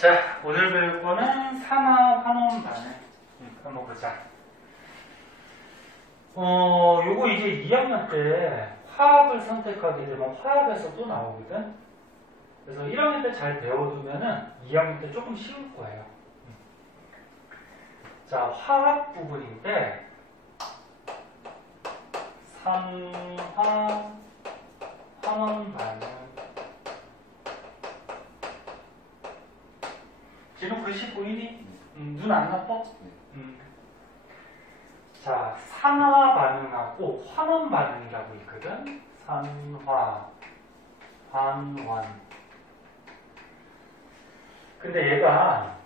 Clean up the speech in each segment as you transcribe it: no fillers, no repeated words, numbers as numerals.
자, 오늘 배울 거는 산화 환원 반응 한번 보자. 요거 이제 2학년 때 화학을 선택하게 되면 화학에서 또 나오거든. 그래서 1학년 때 잘 배워두면은 2학년 때 조금 쉬울 거예요. 자, 화학 부분인데 산화 환원 반응. 지금 글씨 보이니? 눈 안 나빠? 자, 산화 반응하고 환원 반응이라고 있거든. 산화, 환원. 근데 얘가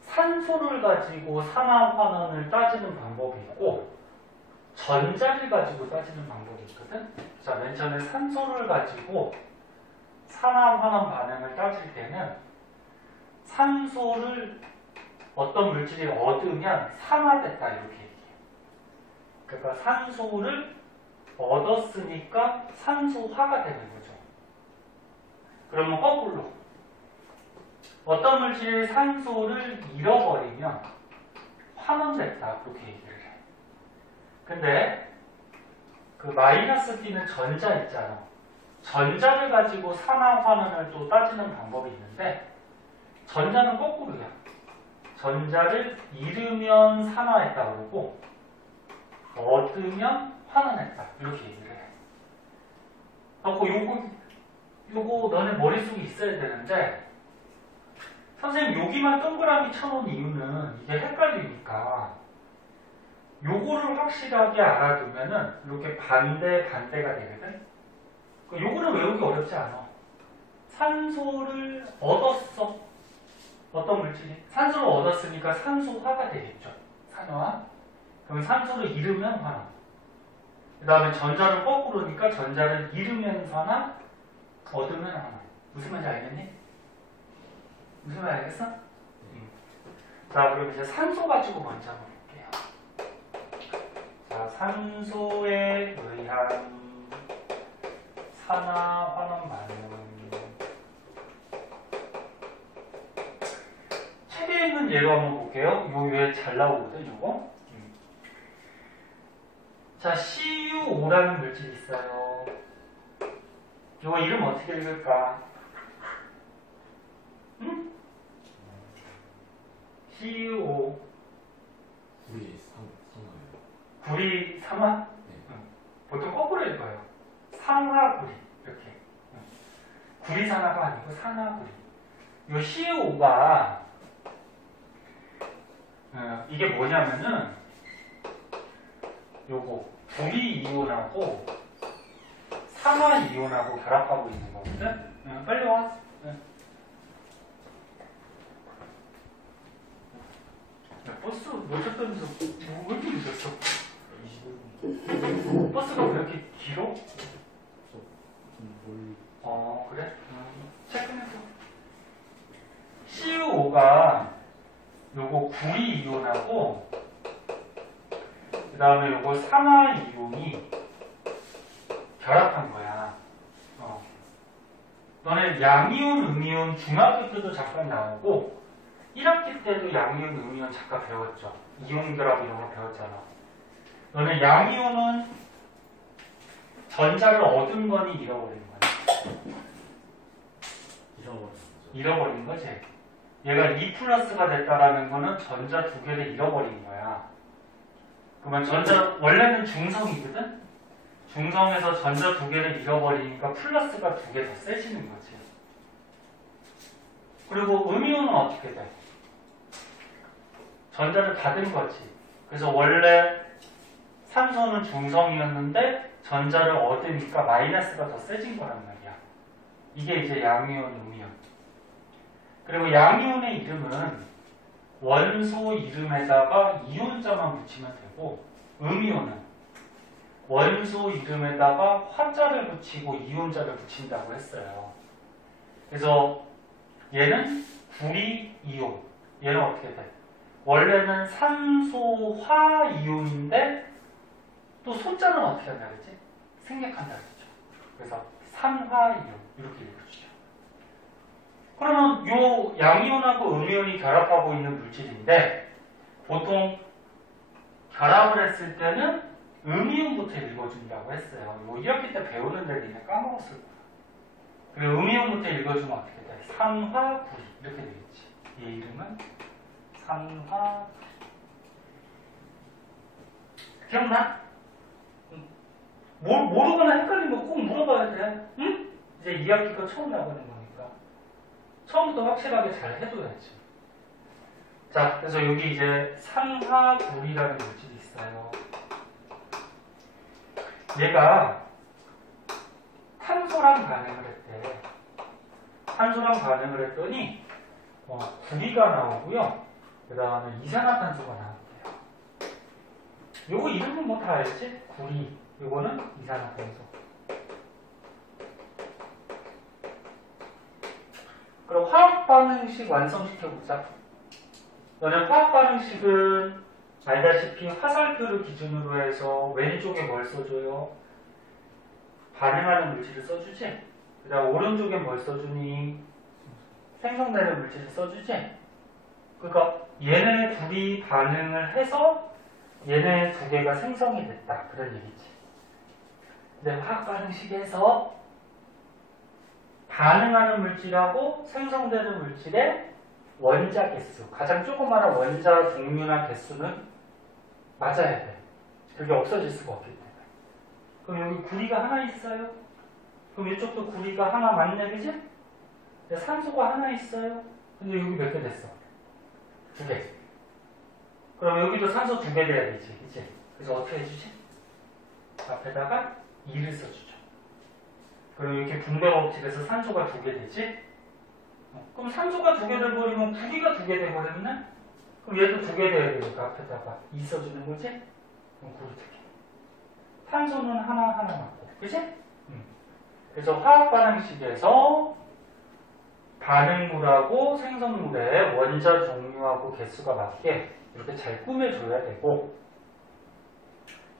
산소를 가지고 산화 환원을 따지는 방법이 있고 전자를 가지고 따지는 방법이 있거든. 자, 맨 처음에 산소를 가지고 산화 환원 반응을 따질 때는 산소를 어떤 물질이 얻으면 산화됐다 이렇게 얘기해요. 그러니까 산소를 얻었으니까 산소화가 되는 거죠. 그러면 거꾸로 어떤 물질이 산소를 잃어버리면 환원됐다 그렇게 얘기를 해. 근데 그 마이너스 D는 전자 있잖아. 전자를 가지고 산화 환원을 또 따지는 방법이 있는데 전자는 거꾸로야. 전자를 잃으면 산화했다 그러고 얻으면 환원했다 이렇게 얘기를 해. 요거 너네 머릿속에 있어야 되는데 선생님 여기만 동그라미 쳐놓은 이유는 이게 헷갈리니까 요거를 확실하게 알아두면은 이렇게 반대가 되거든. 요거는 외우기 어렵지 않아. 산소를 얻었어. 어떤 물질이? 산소를 얻었으니까 산소화가 되겠죠. 산화. 그럼 산소를 잃으면 환원. 그 다음에 전자를 거꾸로니까 전자를 잃으면 산화, 얻으면 환원. 무슨 말인지 알겠니? 무슨 말 알겠어? 자, 그럼 이제 산소 가지고 먼저 한번 볼게요. 자, 산소에 의한 산화 환원 반응. 책에 있는 예로 한번 볼게요. 요 위에 잘 나오거든, 요거. 자, CuO라는 물질이 있어요. 요거 이름 어떻게 읽을까? 응? CuO. 구리 삼화? 네. 보통 거꾸로 읽어요. 산화구리. 이렇게. 구리산화가 아니고 산화구리. 요 CuO가 이게 뭐냐면은 요거 구리 이온하고 산화 이온하고 결합하고 있는 거거든. 빨리 와. 야, 버스 놓쳤다면서 왜 이렇게 늦었어? 버스가 왜 이렇게 길어? 그래? 체크해서 CuO가 요거 구리 이온하고 그 다음에 요거 산화 이온이 결합한 거야. 너네 양이온, 음이온 중학교 때도 잠깐 나오고 1학기 때도 양이온, 음이온 잠깐 배웠죠. 이온 결합 이런 거 배웠잖아. 너네 양이온은 전자를 얻은 거니 잃어버린 거니? 잃어버린 거지. 얘가 2 플러스가 됐다라는 거는 전자 두 개를 잃어버린 거야. 그러면 전자, 원래는 중성이거든? 중성에서 전자 두 개를 잃어버리니까 플러스가 두 개 더 세지는 거지. 그리고 음이온은 어떻게 돼? 전자를 받은 거지. 그래서 원래 산소는 중성이었는데 전자를 얻으니까 마이너스가 더 세진 거란 말이야. 이게 이제 양이온, 음이온. 그리고 양이온의 이름은 원소 이름에다가 이온자만 붙이면 되고 음이온은 원소 이름에다가 화자를 붙이고 이온자를 붙인다고 했어요. 그래서 얘는 구리 이온. 얘는 어떻게 돼? 원래는 산소화 이온인데 또 소자는 어떻게 한다 그랬지? 생략한다 그랬죠. 그래서 산화 이온 이렇게 읽어주죠. 그러면 그러면 요 양이온하고 음이온이 결합하고 있는 물질인데 보통 결합을 했을 때는 음이온부터 읽어준다고 했어요. 뭐 1학기 때 배우는데 니네 까먹었을 거야. 그리고 음이온부터 읽어주면 어떻게 돼? 산화구리 이렇게 되겠지. 이 이름은 산화구리. 기억나? 모르거나 헷갈리면 꼭 물어봐야 돼. 응? 이제 2학기가 처음 나가는 거니까. 처음부터 확실하게 잘 해둬야지. 자, 그래서 여기 이제 산화구리라는 물질이 있어요. 얘가 탄소랑 반응을 했대. 탄소랑 반응을 했더니 구리가 나오고요. 그 다음에 이산화탄소가 나왔대요. 요거 이름은 뭐 다 알지? 구리. 요거는 이산화탄소. 그럼 화학반응식 완성시켜보자. 너는 화학반응식은 알다시피 화살표를 기준으로 해서 왼쪽에 뭘 써줘요? 반응하는 물질을 써주지? 그 다음 오른쪽에 뭘 써주니? 생성되는 물질을 써주지? 그러니까 얘네 둘이 반응을 해서 얘네 두 개가 생성이 됐다. 그런 얘기지. 근데 화학반응식에서 반응하는 물질하고 생성되는 물질의 원자 개수, 가장 조그마한 원자 종류나 개수는 맞아야 돼. 그게 없어질 수가 없기 때문에. 그럼 여기 구리가 하나 있어요? 그럼 이쪽도 구리가 하나 맞네, 그지? 산소가 하나 있어요? 근데 여기 몇 개 됐어? 2개. 그럼 여기도 산소 2개 돼야 되지, 그치? 그래서 어떻게 해주지? 앞에다가 2를 써주죠. 그럼 이렇게 분배법칙에서 산소가 2개 되지? 그럼 산소가 2개 돼버리면 구리가 2개 돼버렸네? 그럼 얘도 2개 돼야 되니까 앞에다가 2 써주는 거지? 그럼 구리 2개. 탄소는 하나 맞고, 그치? 그래서 화학반응식에서 반응물하고 생성물의 원자 종류하고 개수가 맞게 이렇게 잘 꾸며줘야 되고,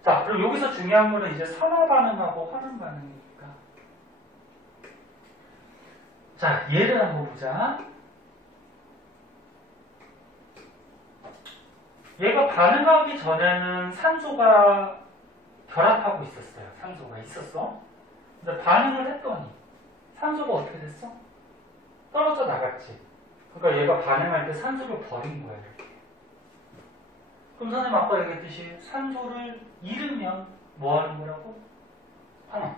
자, 그럼 여기서 중요한 거는 이제 산화반응하고 환원반응이니까. 자, 예를 한번 보자. 얘가 반응하기 전에는 산소가 결합하고 있었어요. 산소가 있었어. 근데 반응을 했더니 산소가 어떻게 됐어? 떨어져 나갔지. 그러니까 얘가 반응할 때 산소를 버린 거야, 이렇게. 그럼 선생님 아까 얘기했듯이 산소를 잃으면 뭐 하는 거라고? 환원.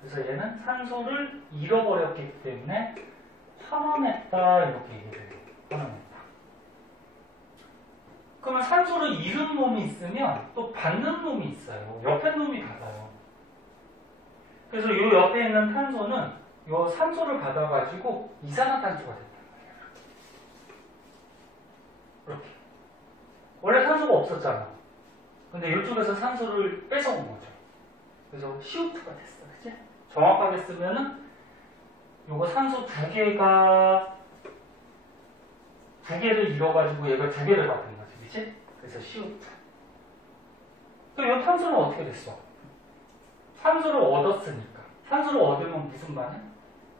그래서 얘는 산소를 잃어버렸기 때문에 환원했다, 이렇게 얘기를 해요. 환원했다. 그러면 산소를 잃은 놈이 있으면 또 받는 놈이 있어요. 옆에 놈이 받아요. 그래서 이 옆에 있는 탄소는 이 산소를 받아가지고 이산화탄소가 됐단 말이에요. 이렇게. 원래 산소가 없었잖아. 근데 이쪽에서 산소를 뺏어온 거죠. 그래서 CO2가 됐어. 그치? 정확하게 쓰면은 요거 산소 2개가 2개를 잃어가지고 얘가 2개를 받은 거지. 그치? 그래서 CO2. 그럼 이 탄소는 어떻게 됐어? 산소를 얻었으니까. 산소를 얻으면 무슨 반응?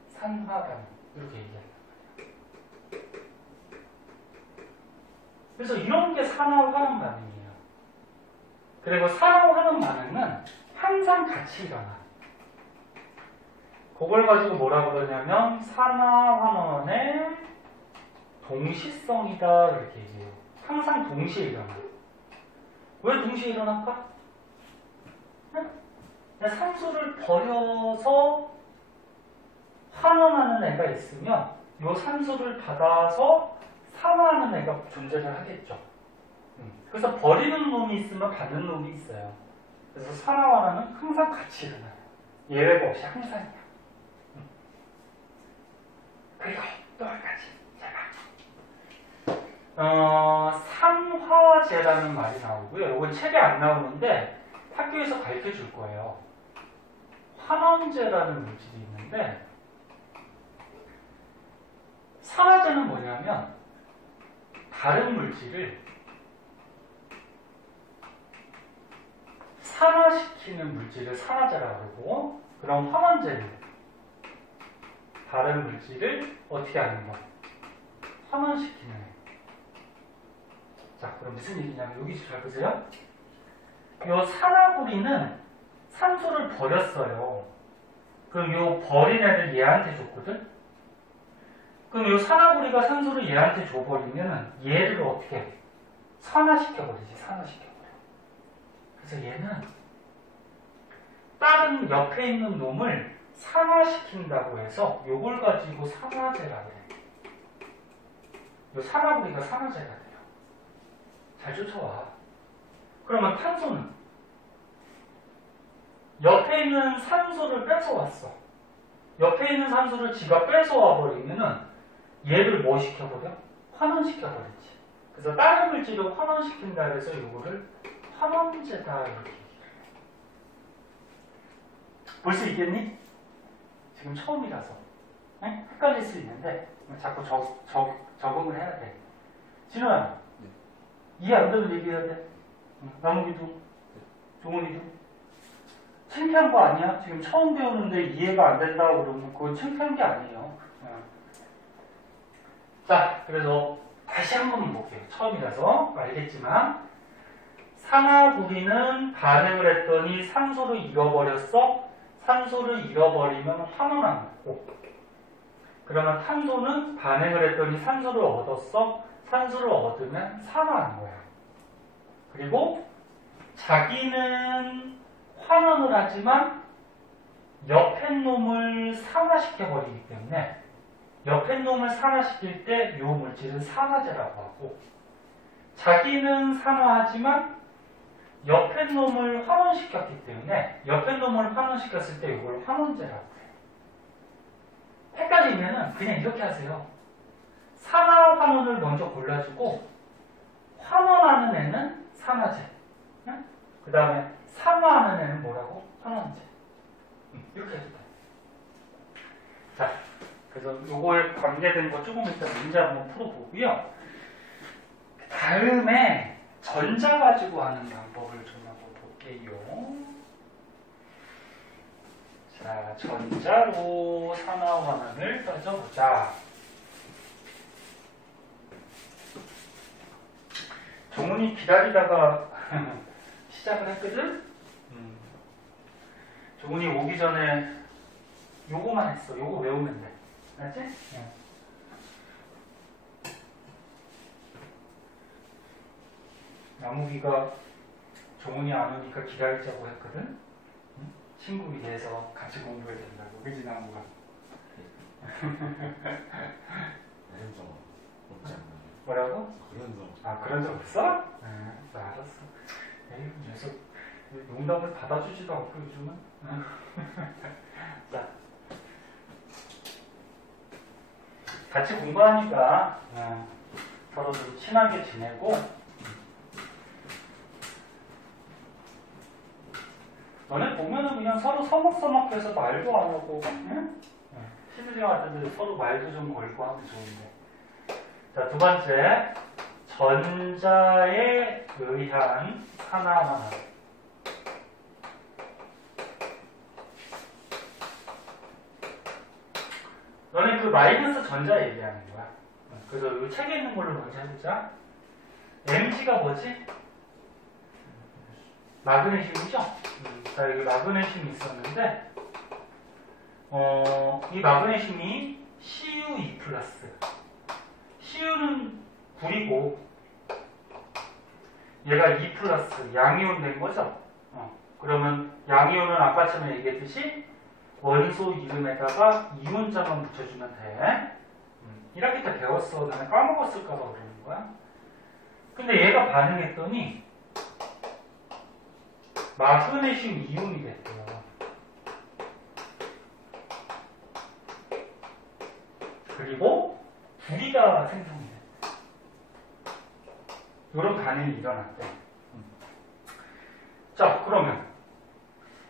산화반응. 이렇게 얘기한단 말이야. 그래서 이런 게 산화환원 반응이에요. 그리고 산화환원 반응은 항상 같이 일어나. 그걸 가지고 뭐라 그러냐면 산화환원의 동시성이다, 이렇게 얘기해요. 항상 동시에 일어나. 왜 동시에 일어날까? 산소를 버려서 환원하는 애가 있으면 이 산소를 받아서 산화하는 애가 존재를 하겠죠. 그래서 버리는 놈이 있으면 받는 놈이 있어요. 그래서 산화환원은 항상 같이 일어나요. 예외가 없이 항상이야. 그리고 또 한 가지 제가 산화제라는 말이 나오고요. 이건 책에 안 나오는데 학교에서 가르쳐 줄 거예요. 환원제라는 물질이 있는데, 산화제는 뭐냐면 다른 물질을 산화시키는 물질을 산화제라고 그러고, 그럼 환원제는 다른 물질을 어떻게 하는 거? 환원시키는 애. 자, 그럼 무슨 얘기냐면 여기 잘 보세요. 요 산화구리는 산소를 버렸어요. 그럼 요 버린 애를 얘한테 줬거든? 그럼 요 산화구리가 산소를 얘한테 줘버리면 얘를 어떻게 해? 산화시켜버리지, 산화시켜버려. 그래서 얘는 다른 옆에 있는 놈을 산화시킨다고 해서 요걸 가지고 산화제라 그래. 요 산화구리가 산화제가 돼요. 잘 쫓아와. 그러면 탄소는 옆에 있는 산소를 뺏어왔어. 옆에 있는 산소를 지가 뺏어와 버리면은 얘를 뭐 시켜버려? 환원시켜버리지. 그래서 다른 물질을 환원시킨다 그래서 요거를 환원제다 이렇게 얘기를 해. 볼 수 있겠니? 지금 처음이라서 네? 헷갈릴 수 있는데 자꾸 적응을 해야 돼. 진호야, 네. 이해 안 되면 얘기해야 돼. 나무기도, 종훈이도. 창피한 거 아니야? 지금 처음 배우는데 이해가 안 된다고 그러면 그건 창피한 게 아니에요. 자, 그래서 다시 한 번만 볼게요. 처음이라서 알겠지만 산화구리는 반응을 했더니 산소를 잃어버렸어. 산소를 잃어버리면 환원한 거고, 그러면 탄소는 반응을 했더니 산소를 얻었어. 산소를 얻으면 산화한 거야. 그리고 자기는 환원을 하지만 옆에 놈을 산화시켜버리기 때문에 옆에 놈을 산화시킬 때 이 물질은 산화제라고 하고, 자기는 산화하지만 옆에 놈을 환원시켰기 때문에 옆에 놈을 환원시켰을 때 이걸 환원제라고 해요. 헷갈리면은 그냥 이렇게 하세요. 산화 환원을 먼저 골라주고 환원하는 애는 산화제, 응? 그 다음에 산화하는 애는 뭐라고? 환원제. 이렇게 해도 돼. 자, 그래서 요거에 관계된 거 조금 이따 문제 한번 풀어보고요. 다음에 전자 가지고 하는 방법을 좀 한번 볼게요. 자, 전자로 산화 환원을 따져보자. 종훈이 기다리다가 시작을 했거든? 종훈이 오기 전에 요거만 했어. 요거 외우면 돼. 알았지? 네. 나무기가 종훈이 안 오니까 기다리자고 했거든? 응? 친구에 대해서 같이 공부해야 된다고. 그지, 나무가? 그런 적 없지 않나요? 뭐라고? 그런 적. 아, 그런 적 없어? 네, 알았어. 에이, 녀석, 농담을 받아주지도 않고 요즘은. 자, 같이 공부하니까 서로 좀 친하게 지내고, 너네 보면은 그냥 서로 서먹서먹해서 말도 안 하고, 응? 시드링 하던데 서로 말도 좀 걸고 하면 좋은데. 자, 두 번째, 전자에 의한 산화환원. 너네 그 마이너스 전자 얘기하는 거야. 그래서 이 책에 있는 걸로 먼저 해보자. Mg가 뭐지? 마그네슘이죠? 자, 여기 마그네슘이 있었는데, 이 마그네슘이 Cu2+. Cu는 구리고, 얘가 2+, 양이온 된 거죠? 그러면 양이온은 아까처럼 얘기했듯이 원소 이름에다가 이온자만 붙여주면 돼. 1학기 때 배웠어. 나는 까먹었을까봐 그러는 거야. 근데 얘가 반응했더니 마그네슘 이온이 됐대요. 그리고 구리가 생성이 됐대. 이런 반응이 일어났대. 자, 그러면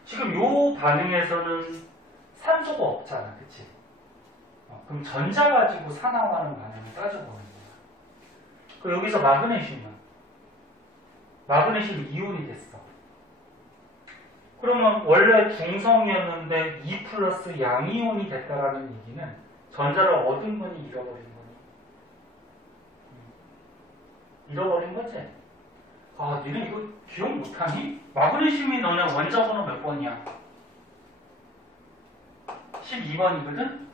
지금 요 반응에서는 산소가 없잖아, 그치? 그럼 전자 가지고 산화하는 반응을 따져보는 거야. 그럼 여기서 마그네슘은 마그네슘 이온이 됐어. 그러면 원래 중성이었는데 2+ 양이온이 됐다라는 얘기는 전자를 얻은 거니 잃어버린 거니? 잃어버린 거지? 아, 니네 이거 기억 못하니? 마그네슘이 너네 원자 번호 몇 번이야? 12번이거든?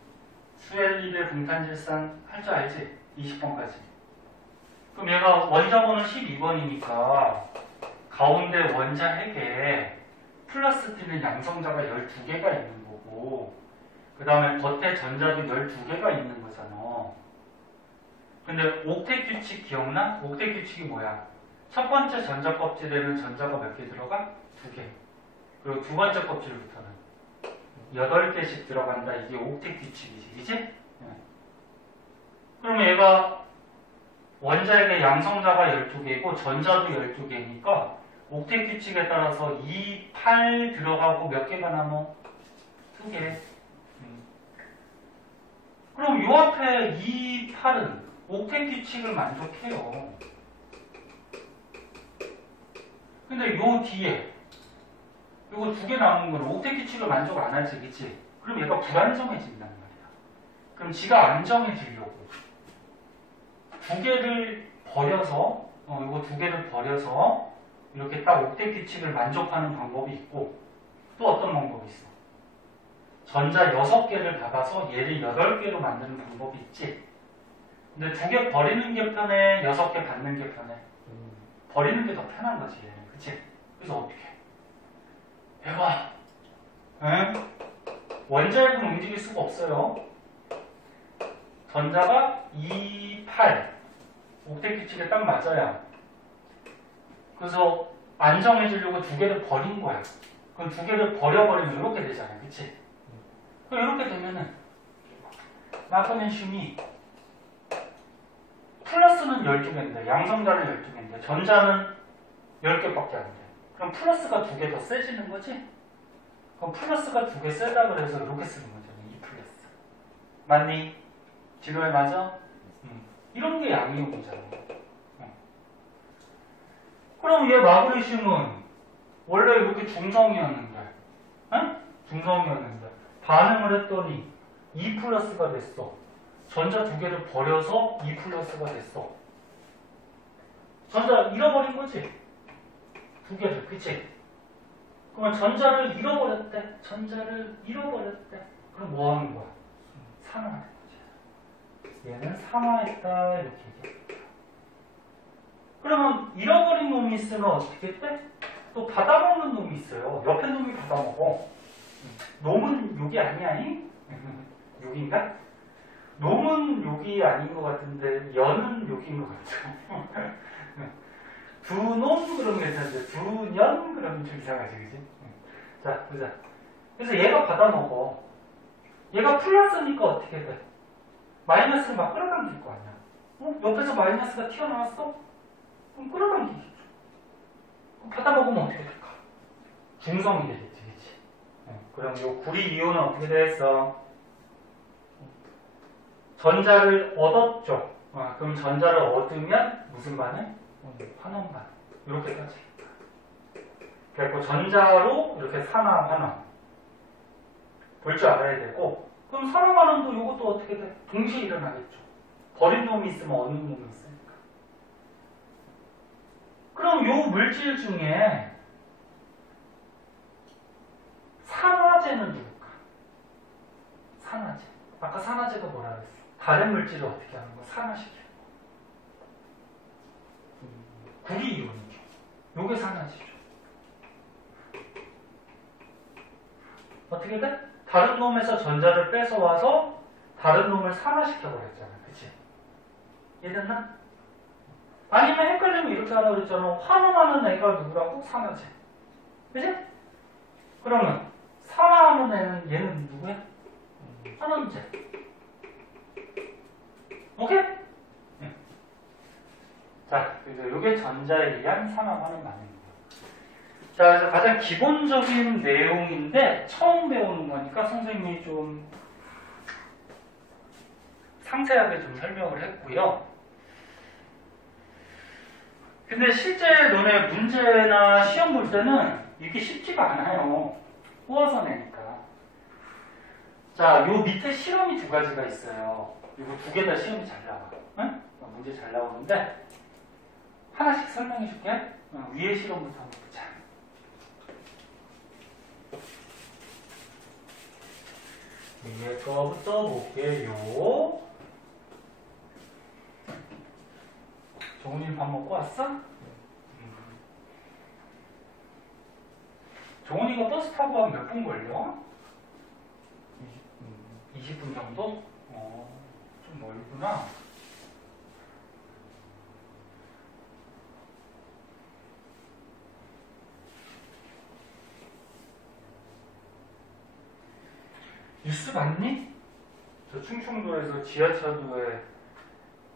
수엘리베 분탄질산 할 줄 알지? 20번까지. 그럼 얘가 원자 번호 12번이니까 가운데 원자 핵에 플러스 띠는 양성자가 12개가 있는 거고 그 다음에 겉에 전자도 12개가 있는 거잖아. 근데 옥텟 규칙 기억나? 옥텟 규칙이 뭐야? 첫 번째 전자 껍질에는 전자가 몇 개 들어가? 2개. 그리고 두 번째 껍질부터는 8개씩 들어간다. 이게 옥텟 규칙이지. 그치? 그럼 얘가 원자핵의 양성자가 12개고 전자도 12개니까 옥텟 규칙에 따라서 2, 8 들어가고 몇 개가 남아? 2개. 그럼 요 앞에 2, 8은 옥텟 규칙을 만족해요. 근데 요 뒤에 요거 2개 남은 거는 옥텟 규칙을 만족 안 하지, 그치? 그럼 얘가 불안정해진단 말이야. 그럼 지가 안정해지려고 2개를 버려서 요거 2개를 버려서 이렇게 딱 옥텟 규칙을 만족하는 방법이 있고 또 어떤 방법이 있어? 전자 6개를 받아서 얘를 8개로 만드는 방법이 있지. 근데 2개 버리는 게 편해? 6개 받는 게 편해? 버리는 게 더 편한 거지, 얘는. 그치? 그래서 어떻게 해? 해봐. 응? 원자핵은 움직일 수가 없어요. 전자가 2, 8. 옥텟 규칙에 딱 맞아야. 그래서 안정해지려고 2개를 버린 거야. 그럼 2개를 버려버리면 이렇게 되잖아. 그치? 그럼 이렇게 되면은 마그네슘이 플러스는 12개인데 양성자는 12개인데 전자는 10개밖에 안 돼. 그럼 플러스가 2개 더 세지는 거지? 그럼 플러스가 2개 세다 그래서 이렇게 쓰는 거잖아. 2 플러스. 맞니? 지도에 맞아? 이런 게 양이온이잖아. 그럼 얘 마그네슘은 원래 이렇게 중성이었는데, 응? 중성이었는데 반응을 했더니 2 플러스가 됐어. 전자 2개를 버려서 2 플러스가 됐어. 전자 잃어버린 거지? 2개를, 그치? 그러면 전자를 잃어버렸대. 전자를 잃어버렸대. 그럼 뭐 하는 거야? 산화하는 거지. 얘는 산화했다. 이렇게 얘기해. 그러면 잃어버린 놈이 있으면 어떻게 돼? 또 받아먹는 놈이 있어요. 옆에 놈이 받아먹어. 놈은 욕이 아니야? 욕인가? 놈은 욕이 아닌 것 같은데 연은 욕인 것 같아. 두 놈 그러면 괜찮은데 두 년 그러면 좀 이상하지, 그지? 자, 보자. 그래서 얘가 받아먹어. 얘가 플러스니까 어떻게 돼? 마이너스를 막 끌어당길 거 아니야. 옆에서 마이너스가 튀어나왔어? 그럼 끌어당기겠죠. 받아먹으면 어떻게 될까? 중성이 되겠지, 그치? 그럼 요 구리 이온은 어떻게 되겠어? 전자를 얻었죠. 그럼 전자를 얻으면 무슨 반응? 환원 반응. 이렇게까지. 그래서 전자로 이렇게 산화 환원 볼 줄 알아야 되고, 그럼 산화 환원도 이것도 어떻게 돼? 동시에 일어나겠죠. 버린 놈이 있으면 얻는 놈이 있으니까. 그럼 요 물질 중에 산화제는 누굴까? 산화제. 아까 산화제가 뭐라 그랬어? 다른 물질을 어떻게 하는 거? 산화시키는 거. 구리이온이죠. 요게 산화제죠. 어떻게 돼? 다른 놈에서 전자를 뺏어와서 다른 놈을 산화시켜버렸잖아. 그치? 이해됐나? 아니면 헷갈리면 이렇게 하라고 그랬잖아. 환원하는 애가 누구라고? 산화제. 그치? 그러면 산화하는 애는 얘는 누구야? 환원제. 오케이? 네. 자, 그래서 이게 전자에 의한 산화하는 반응입니다. 자, 그래서 가장 기본적인 내용인데 처음 배우는 거니까 선생님이 좀 상세하게 좀 설명을 했고요. 근데 실제 너네 문제나 시험 볼 때는 이게 쉽지가 않아요. 꼬아서 내니까. 자, 요 밑에 실험이 두 가지가 있어요. 이거 두 개 다 시험이 잘 나와. 응? 문제 잘 나오는데 하나씩 설명해 줄게. 위에 실험부터 한번 보자. 위에 거부터 볼게요. 종훈이 밥 먹고 왔어? 종훈이가 버스 타고 가면 몇 분 걸려? 20분 정도? 좀 멀구나. 뉴스 봤니? 저 충청도에서 지하철도에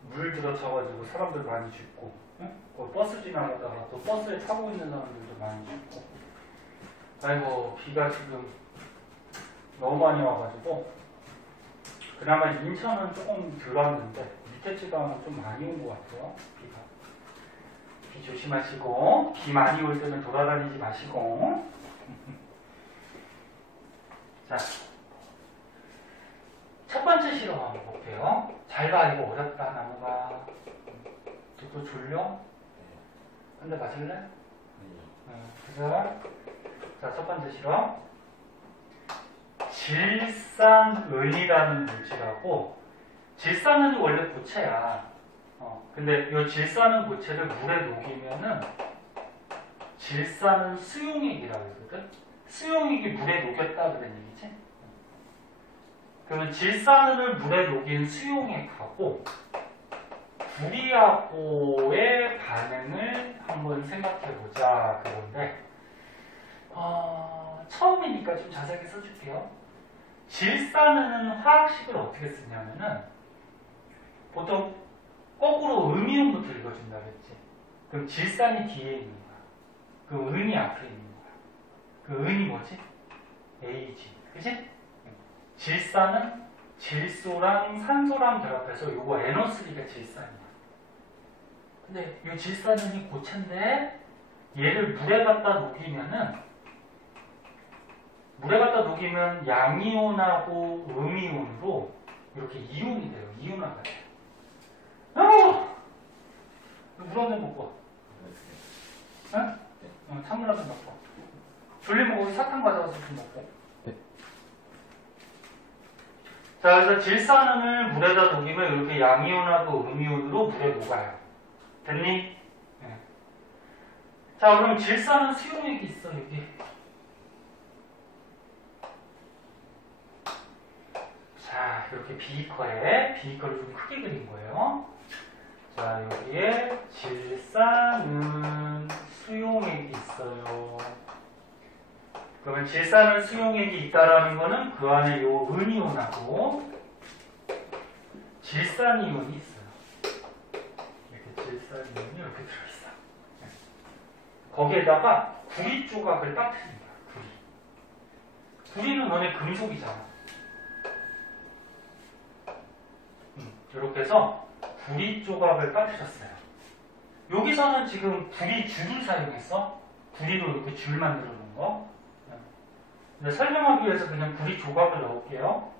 물 들어차가지고 사람들 많이 죽고, 응? 버스 지나가다가 또 버스에 타고 있는 사람들도 많이 죽고. 아이고, 비가 지금 너무 많이 와가지고, 그나마 인천은 조금 덜 왔는데, 밑에 지방은 좀 많이 온 것 같아요, 비가. 비 조심하시고, 비 많이 올 때는 돌아다니지 마시고. 자, 첫 번째 실험 한번 볼게요. 잘 봐, 이거 어렵다, 나무가. 또 졸려? 한 대 맞을래? 그래서, 자, 첫 번째 실험. 질산은이라는 물질하고, 질산은이 원래 고체야. 근데 이 질산은 고체를 물에 녹이면은, 질산은 수용액이라고 그러거든? 수용액이 물에 녹였다 그런 얘기지? 그러면 질산을 물에 녹인 수용액하고 구리하고의 반응을 한번 생각해보자 그런데 처음이니까 좀 자세하게 써줄게요. 질산은 화학식을 어떻게 쓰냐면은 보통 거꾸로 음이온부터 읽어준다 그랬지. 그럼 질산이 뒤에 있는 거야. 그 은이 앞에 있는 거야. 그 은이 뭐지? Ag. 그치? 질산은 질소랑 산소랑 결합해서 요거 NO3가 질산이야. 근데 이 질산은이 고체인데 얘를 물에 갖다 녹이면 양이온하고 음이온으로 이렇게 이온이 돼요. 이온화가 돼요. 물 한잔 먹고 와. 응? 찬물 한잔 먹고 와. 졸리면 거기 사탕 가져와서 좀 먹고. 자, 그래서 질산은을 물에다 녹이면 이렇게 양이온하고 음이온으로 물에 녹아요. 됐니? 네. 자, 그럼 질산은 수용액이 있어, 여기. 자, 이렇게 비커를 좀 크게 그린 거예요. 자, 여기에 질산은 수용액이 있어요. 그러면 질산은 수용액이 있다라는 거는 그 안에 요 은이온하고 질산이온이 있어요. 이렇게 질산이온이 이렇게 들어있어. 거기에다가 구리 조각을 빠뜨린 거야. 구리는 너네 금속이잖아. 이렇게 해서 구리 조각을 빠뜨렸어요. 여기서는 지금 구리 줄을 사용했어. 구리로 이렇게 줄 만들어 놓은 거. 근데 설명하기 위해서 그냥 구리 조각을 넣을게요.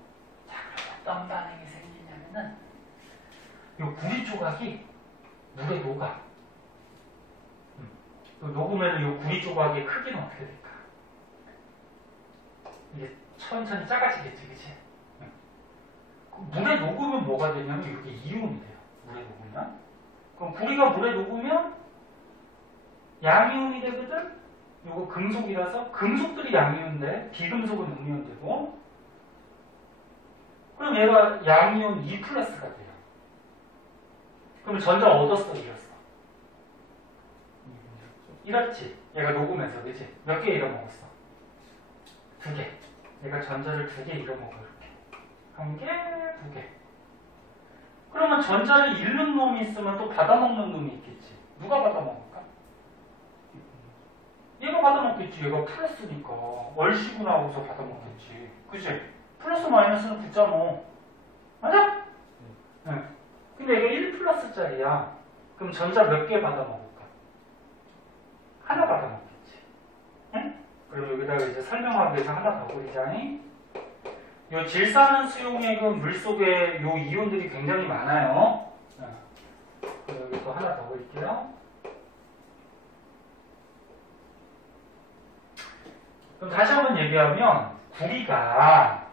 자, 그럼 어떤 반응이 생기냐면은 이 구리 조각이 물에 녹아. 녹으면 이 구리 조각의 크기는 어떻게 될까? 이게 천천히 작아지겠지, 그치? 물에 녹으면 뭐가 되냐면 이렇게 이온이 돼요. 물에 녹으면. 그럼 구리가 물에 녹으면 양이온이 되거든? 요거 금속이라서 금속들이 양이온인데 비금속은 음이온 되고 그럼 얘가 양이온 2 플러스가 돼요. 그럼 전자 얻었어, 잃었어? 잃었지. 얘가 녹으면서, 그치? 몇 개 잃어먹었어? 2개. 얘가 전자를 2개 잃어먹어, 이렇게. 1개, 2개. 그러면 전자를 잃는 놈이 있으면 또 받아먹는 놈이 있겠지. 누가 받아먹을까? 얘가 받아먹겠지. 얘가 플러스니까. 얼씨구나 하고서 받아먹겠지. 그치? 플러스 마이너스는 붙잖아. 맞아? 응. 근데 얘가 1 플러스짜리야. 그럼 전자 몇 개 받아먹을까? 하나 받아먹겠지. 응? 그럼 여기다가 이제 설명하기 위해서 하나 더 그리자니. 요 질산은 수용액은 물속에 요 이온들이 굉장히 많아요. 여기 또 하나 더 그릴게요. 그럼 다시 한번 얘기하면 구리가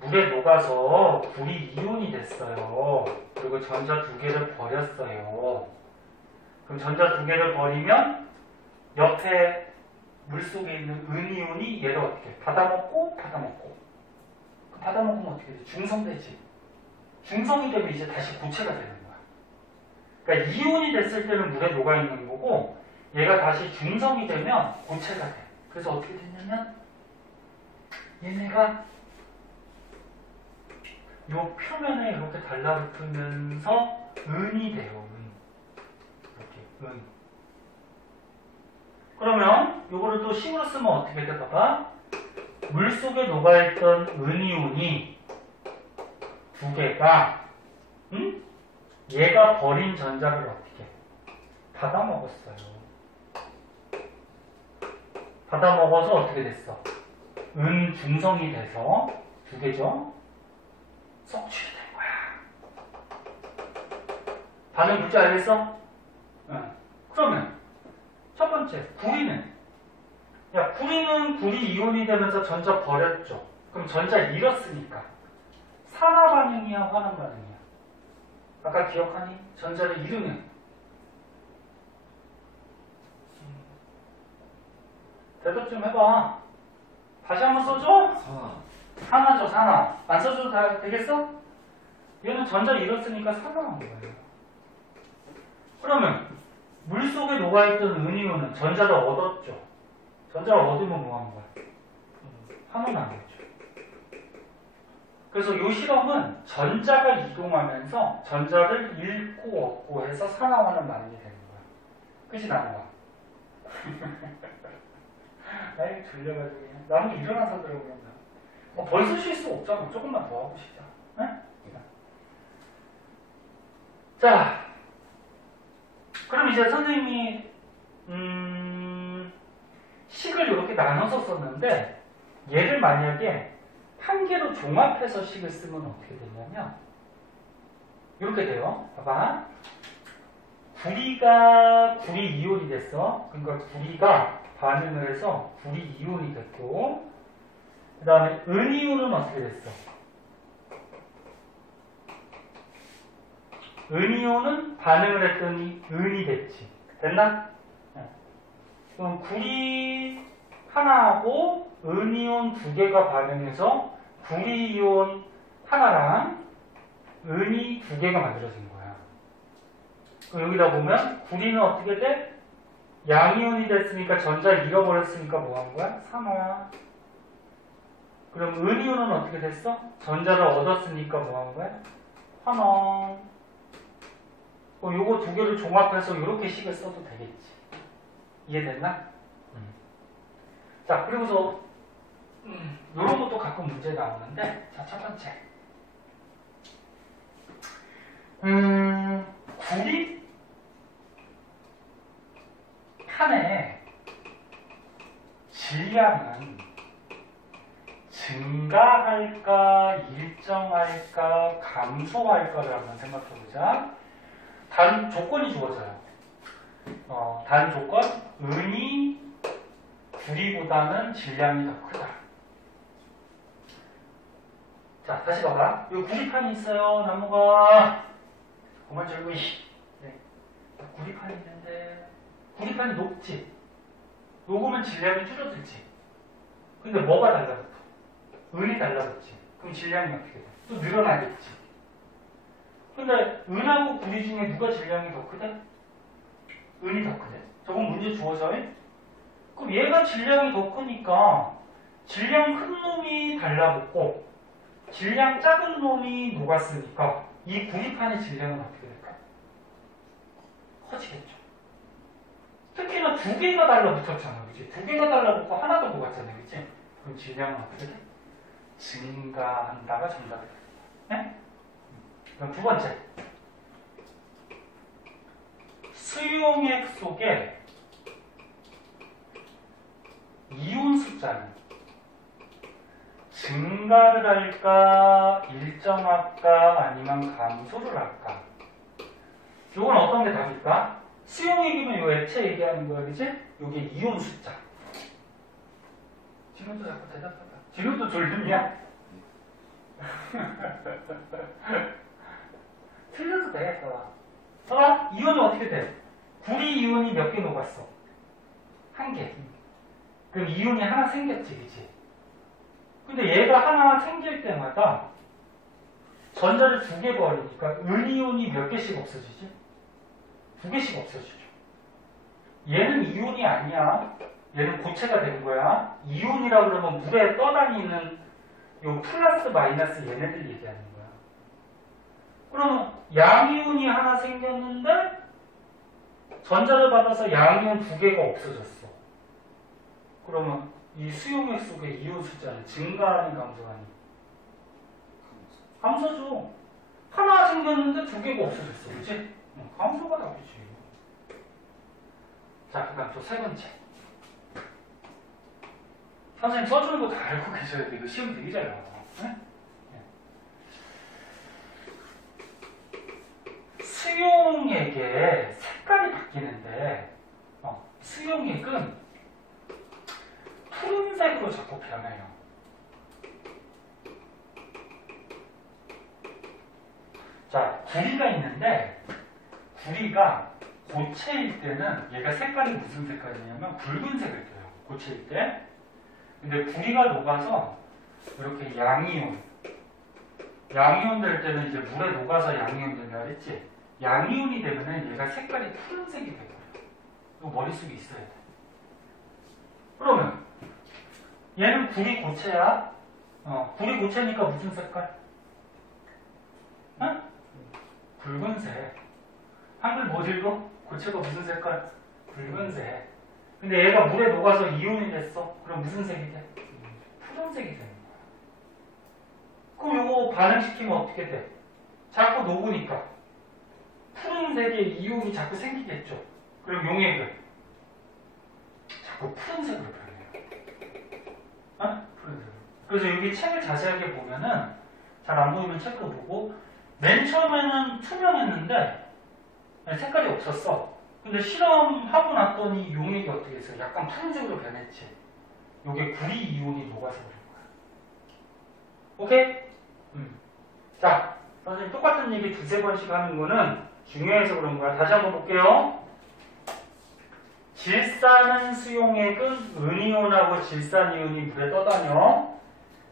물에 녹아서 구리 이온이 됐어요. 그리고 전자 두 개를 버렸어요. 그럼 전자 두 개를 버리면 옆에 물속에 있는 은이온이 얘를 어떻게 받아먹고 받아먹으면 어떻게 돼? 중성되지. 중성이 되면 이제 다시 고체가 되는 거야. 그러니까 이온이 됐을 때는 물에 녹아있는 거고 얘가 다시 중성이 되면 고체가 돼. 그래서 어떻게 됐냐면 얘네가 요 표면에 이렇게 달라붙으면서 은이 돼요. 이렇게 은. 그러면 요거를 또 식으로 쓰면 어떻게 돼? 봐봐. 물속에 녹아있던 은이온이 두 개가 얘가 버린 전자를 어떻게 받아먹었어요. 받아먹어서 어떻게 됐어? 은 중성이 돼서 두 개죠? 섭취가 된 거야. 반응 문제 알겠어? 응. 그러면 첫 번째, 구리는 구리 이온이 되면서 전자 버렸죠. 그럼 전자 잃었으니까 산화 반응이야, 환원 반응이야? 아까 기억하니? 전자를 잃으면 대답 좀 해봐. 다시 한번 써줘? 산화죠, 산화. 안 써줘도 다 되겠어? 얘는 전자를 잃었으니까 산화한 거예요. 그러면 물속에 녹아있던 은이온은 전자를 얻었죠. 전자를 얻으면 뭐 하는 거야? 환원한 거죠. 그래서 이 실험은 전자가 이동하면서 전자를 잃고 얻고 해서 산화하는 반응이 되는 거야. 끝이 나는 거야. 아이, 졸려가지고 그냥. 나는 일어나서 들어보면 벌써 쉴 수 없잖아. 조금만 더 하고 싶자. 네? 자, 그럼 이제 선생님이 식을 이렇게 나눠서 썼는데 얘를 만약에 한 개로 종합해서 식을 쓰면 어떻게 되냐면 이렇게 돼요. 봐봐. 구리 이온이 됐어. 그러니까 구리가 반응을 해서 구리 이온이 됐고, 그 다음에 은이온은 어떻게 됐어? 은이온은 반응을 했더니 은이 됐지. 됐나? 네. 그럼 구리 하나하고 은이온 두 개가 반응해서 구리이온 하나랑 은이 두 개가 만들어진 거야. 그럼 여기다 보면 구리는 어떻게 돼? 양이온이 됐으니까 전자를 잃어버렸으니까 뭐 한 거야? 산화. 그럼 은이온은 어떻게 됐어? 전자를 얻었으니까 뭐 한 거야? 환원. 그럼 요거 두 개를 종합해서 이렇게 식을 써도 되겠지. 이해됐나? 자, 그리고서 이런 것도 가끔 문제 나오는데, 자, 첫 번째. 구리 판의 질량은 증가할까, 일정할까, 감소할까를 한번 생각해보자. 단 조건이 주어져요. 단 조건, 은이 구리보다는 질량이 더 크다. 자, 다시 봐봐. 여기 구리판이 있어요, 나무가. 그만 절고, 네. 구리판이 있는데, 구리판이 높지? 녹으면 질량이 줄어들지? 근데 뭐가 달라붙어? 은이 달라붙지? 그럼 질량이 어떻게 돼? 또 늘어나겠지? 근데 은하고 구리 중에 누가 질량이 더 크대? 은이 더 크대. 저건 문제 주어져. 그럼 얘가 질량이 더 크니까 질량 큰 놈이 달라붙고 질량 작은 놈이 녹았으니까 이 구리판의 질량은 어떻게 될까? 커지겠죠. 특히나 두 개가 달라붙었잖아. 그치? 두 개가 달라붙고 하나 더 녹았잖아. 그치? 그럼 질량은 어떻게 돼? 증가한다가 정답이야. 네? 그럼 두 번째. 수용액 속에 이온 숫자는 증가를 할까, 일정할까, 아니면 감소를 할까? 요건 어떤 게 답일까? 수용 얘기면 요 액체 얘기하는 거야, 그치? 요게 이온 숫자. 지금도 자꾸 대답해봐. 지금도 졸립냐? 틀려도 돼, 봐봐. 이온이 어떻게 돼? 구리 이온이 몇 개 녹았어? 한 개. 그럼 이온이 하나 생겼지, 그치? 근데 얘가 하나 생길 때마다 전자를 두 개 버리니까 은이온이 몇 개씩 없어지지? 두 개씩 없어지죠. 얘는 이온이 아니야. 얘는 고체가 된 거야. 이온이라 그러면 물에 떠다니는 요 플러스 마이너스 얘네들 얘기하는 거야. 그러면 양이온이 하나 생겼는데 전자를 받아서 양이온 두 개가 없어졌어. 그러면 이 수용액 속의 이온 숫자는 증가하니 감소하니? 감소죠. 하나 생겼는데 두 개가 없어졌어. 그치? 감소가 답이지. 자, 그 다음 또 세 번째. 선생님 써주는 거 다 알고 계셔야 돼. 이거 시험 되게 잘 나와. 네? 수용액의 색깔이 바뀌는데, 수용액은 푸른색으로 자꾸 변해요. 자, 구리가 있는데, 구리가 고체일 때는 얘가 색깔이 무슨 색깔이냐면 붉은색을 떼요. 고체일 때. 근데 구리가 녹아서 이렇게 양이온 될 때는 이제 물에 녹아서 양이온 된다 그랬지? 양이온이 되면은 얘가 색깔이 푸른색이 되거든요. 이거 머릿속에 있어야 돼. 그러면 얘는 구리 고체야. 구리 고체니까 무슨 색깔? 응? 붉은색. 한글 못 읽어? 고체가 무슨 색깔? 붉은색. 근데 얘가 물에 녹아서 이온이 됐어. 그럼 무슨 색이 돼? 푸른색이 되는 거야. 그럼 이거 반응시키면 어떻게 돼? 자꾸 녹으니까 푸른색의 이온이 자꾸 생기겠죠. 그럼 용액은 자꾸 푸른색으로 변해요. 푸른색. 그래서 여기 책을 자세하게 보면은 잘 안 보이면 책도 보고 맨 처음에는 투명했는데 색깔이 없었어. 근데 실험하고 났더니 용액이 어떻게 했어? 약간 푸른색으로 변했지. 요게 구리 이온이 녹아서 그런 거야. 오케이? 자, 선생님 똑같은 얘기 두세 번씩 하는 거는 중요해서 그런 거야. 다시 한번 볼게요. 질산은 수용액은 은이온하고 질산이온이 물에 떠다녀.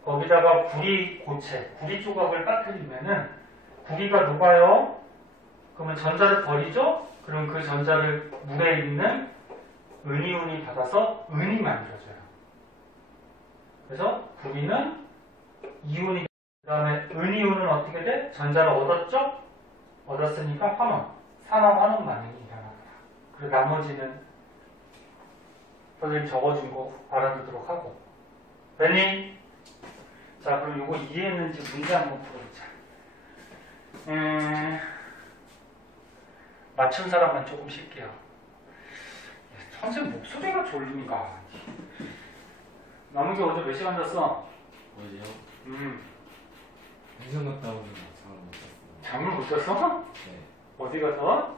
거기다가 구리 고체, 구리 조각을 빠뜨리면은 구리가 녹아요. 그러면 전자를 버리죠? 그럼 그 전자를 물에 있는 은이온이 받아서 은이 만들어져요. 그래서 구리는 이온이, 그 다음에 은이온은 어떻게 돼? 전자를 얻었죠? 얻었으니까 환원, 산화 환원 반응이 일어납니다. 그리고 나머지는 선생님 적어준 거 알아두도록 하고. 됐니? 자, 그럼 이거 이해했는지 문제 한번 풀어보자. 맞춘 사람만 조금 쉴게요. 선생님 목소리가 졸리니까. 남은게 어제 몇 시간 잤어? 어디요? pension 갔다 오면 잠을 못 잤어요. 잠을 못 잤어? 네. 어디 가서?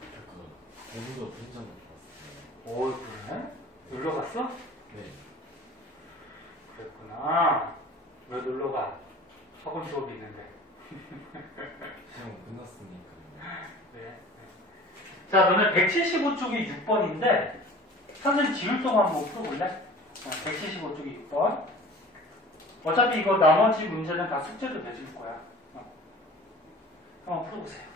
그 대구도 pension 갔다 왔어요. 오, 그래? 놀러 갔어? 네. 그랬구나. 왜 놀러 가? 학원 수업이 있는데. 시험 끝났으니까. 네. 자, 너네 175쪽이 6번인데 선생님 지울 동안 한번 풀어볼래? 175쪽이 6번. 어차피 이거 나머지 문제는 다 숙제도 내줄 거야. 한번 풀어보세요.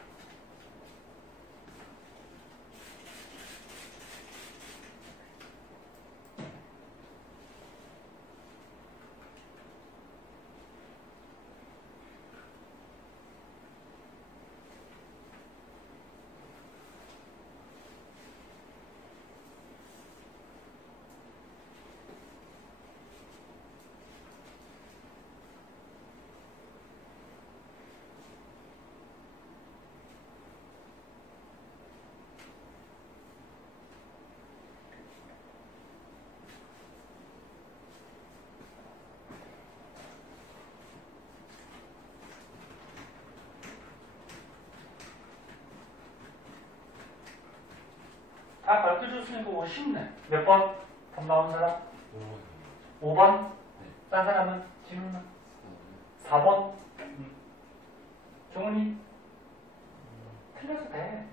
다 가르쳐줬으니까 우리 쉽네. 몇 번? 답 나온 사람? 5번. 5번? 네. 딴 사람은? 지문은? 4번? 종훈이? 틀려도 돼.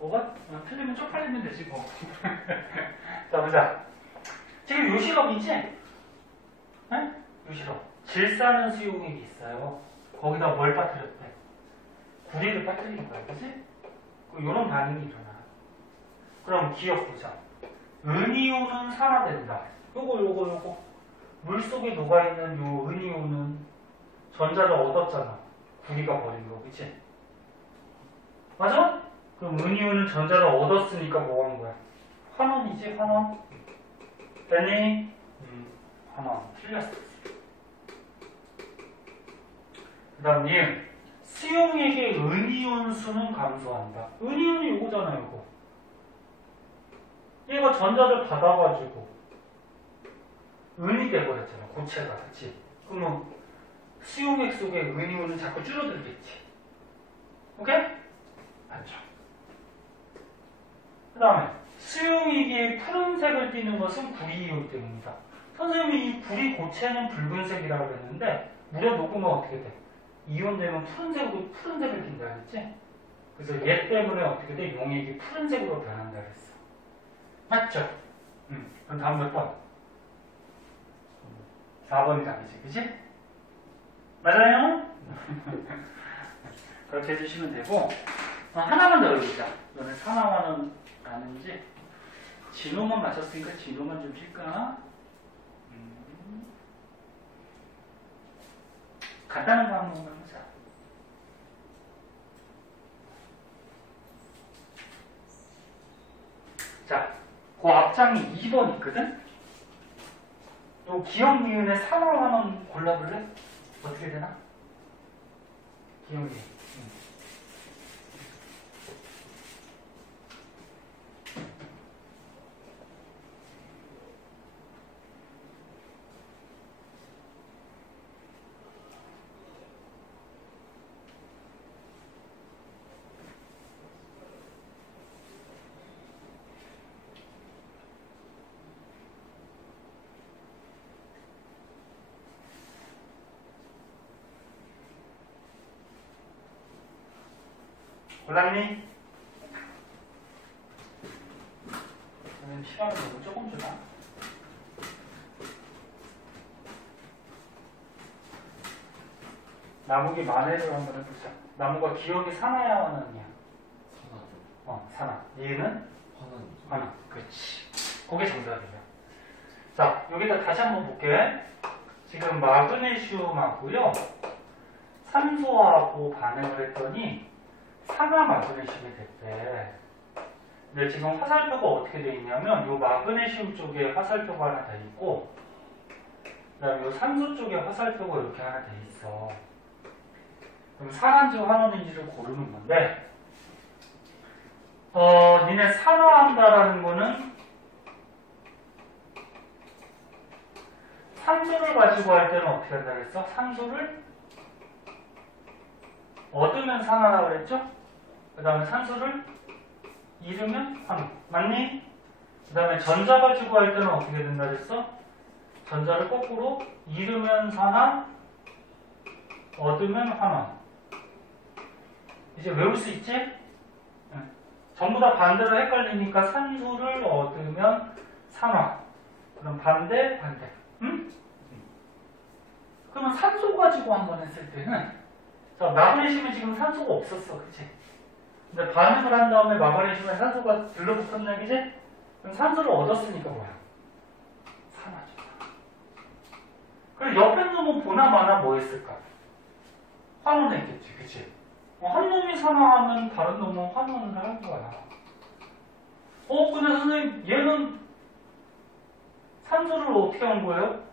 5번? 틀리면 쪽팔리면 되지 뭐. 자 보자. 지금 요실업이지? 네? 요실업. 질사는 수용액이 있어요. 거기다 뭘 빠뜨렸대? 구리를 빠뜨린 거야, 그치? 이런 반응이 일어나. 그럼 기억 보자. 은이온은 산화된다. 요거. 물속에 녹아있는 요 은이온은 전자를 얻었잖아. 구리가 버린 거, 그치? 맞아? 그럼 은이온은 전자를 얻었으니까 뭐 한 거야? 환원이지, 환원. 됐니? 환원. 틀렸어. 그 다음 님. 수용액의 은이온 수는 감소한다. 은이온이 요거잖아, 요거. 얘가 전자를 받아가지고 은이 돼버렸잖아, 고체가. 그치? 그러면 수용액 속에 은이온은 자꾸 줄어들겠지. 오케이? 맞죠? 그 다음에 수용액이 푸른색을 띠는 것은 구리이온 때문이다. 선생님이 이 구리 고체는 붉은색이라고 그랬는데 물에 녹으면 어떻게 돼? 이온되면 푸른색을 띈다 그랬지? 그래서 얘 때문에 어떻게 돼? 용액이 푸른색으로 변한다 그랬어. 맞죠? 그럼 다음 몇 번? 4번이 답이지, 그치? 맞아요? 그렇게 해주시면 되고, 하나만 더 해보자. 너네 산화와는 아는지? 진호만 맞췄으니까 진호만 좀 칠까? 간단한 거 한번 해보자. 자, 그 앞장이 2번 있거든? 요 기억 미은의 산화와는 골라볼래? 어떻게 되나? 기억 미은. 골랐니? 시간을 너무 조금 주나? 나무기 만회를 한번 해보자. 나무가 기억이 산화야, 환원이야? 산화죠. 산화. 얘는? 환원이죠. 환원. 그렇지. 그게 정답이야. 자, 여기다 다시 한번 볼게. 지금 마그네슘하고요, 산소하고 반응을 했더니 산화 마그네슘이 됐대. 근데 지금 화살표가 어떻게 되어 있냐면, 요 마그네슘 쪽에 화살표가 하나 돼 있고, 그 다음에 요 산소 쪽에 화살표가 이렇게 하나 돼 있어. 그럼 산화인지 환원인지를 고르는 건데, 니네 산화한다라는 거는 산소를 가지고 할 때는 어떻게 한다 그랬어? 산소를 얻으면 산화라고 그랬죠? 그 다음에 산소를 잃으면 환원. 맞니? 그 다음에 전자 가지고 할 때는 어떻게 된다 그랬어? 전자를 거꾸로 잃으면 산화, 얻으면 환원. 이제 외울 수 있지? 응. 전부 다 반대로 헷갈리니까 산소를 얻으면 산화. 그럼 반대. 응? 그러면 산소 가지고 한번 했을 때는, 자, 마그네슘은 지금 산소가 없었어. 그치? 근데 반응을 한 다음에 마그네슘에 산소가 들러붙었네, 그치? 그럼 산소를 얻었으니까 뭐야? 산화죠. 그리고 옆에 놈은 보나마나 뭐 했을까? 환원했겠지, 그치? 한 놈이 산화하면 다른 놈은 환원을 할 거야. 근데 선생님, 얘는 산소를 어떻게 한 거예요?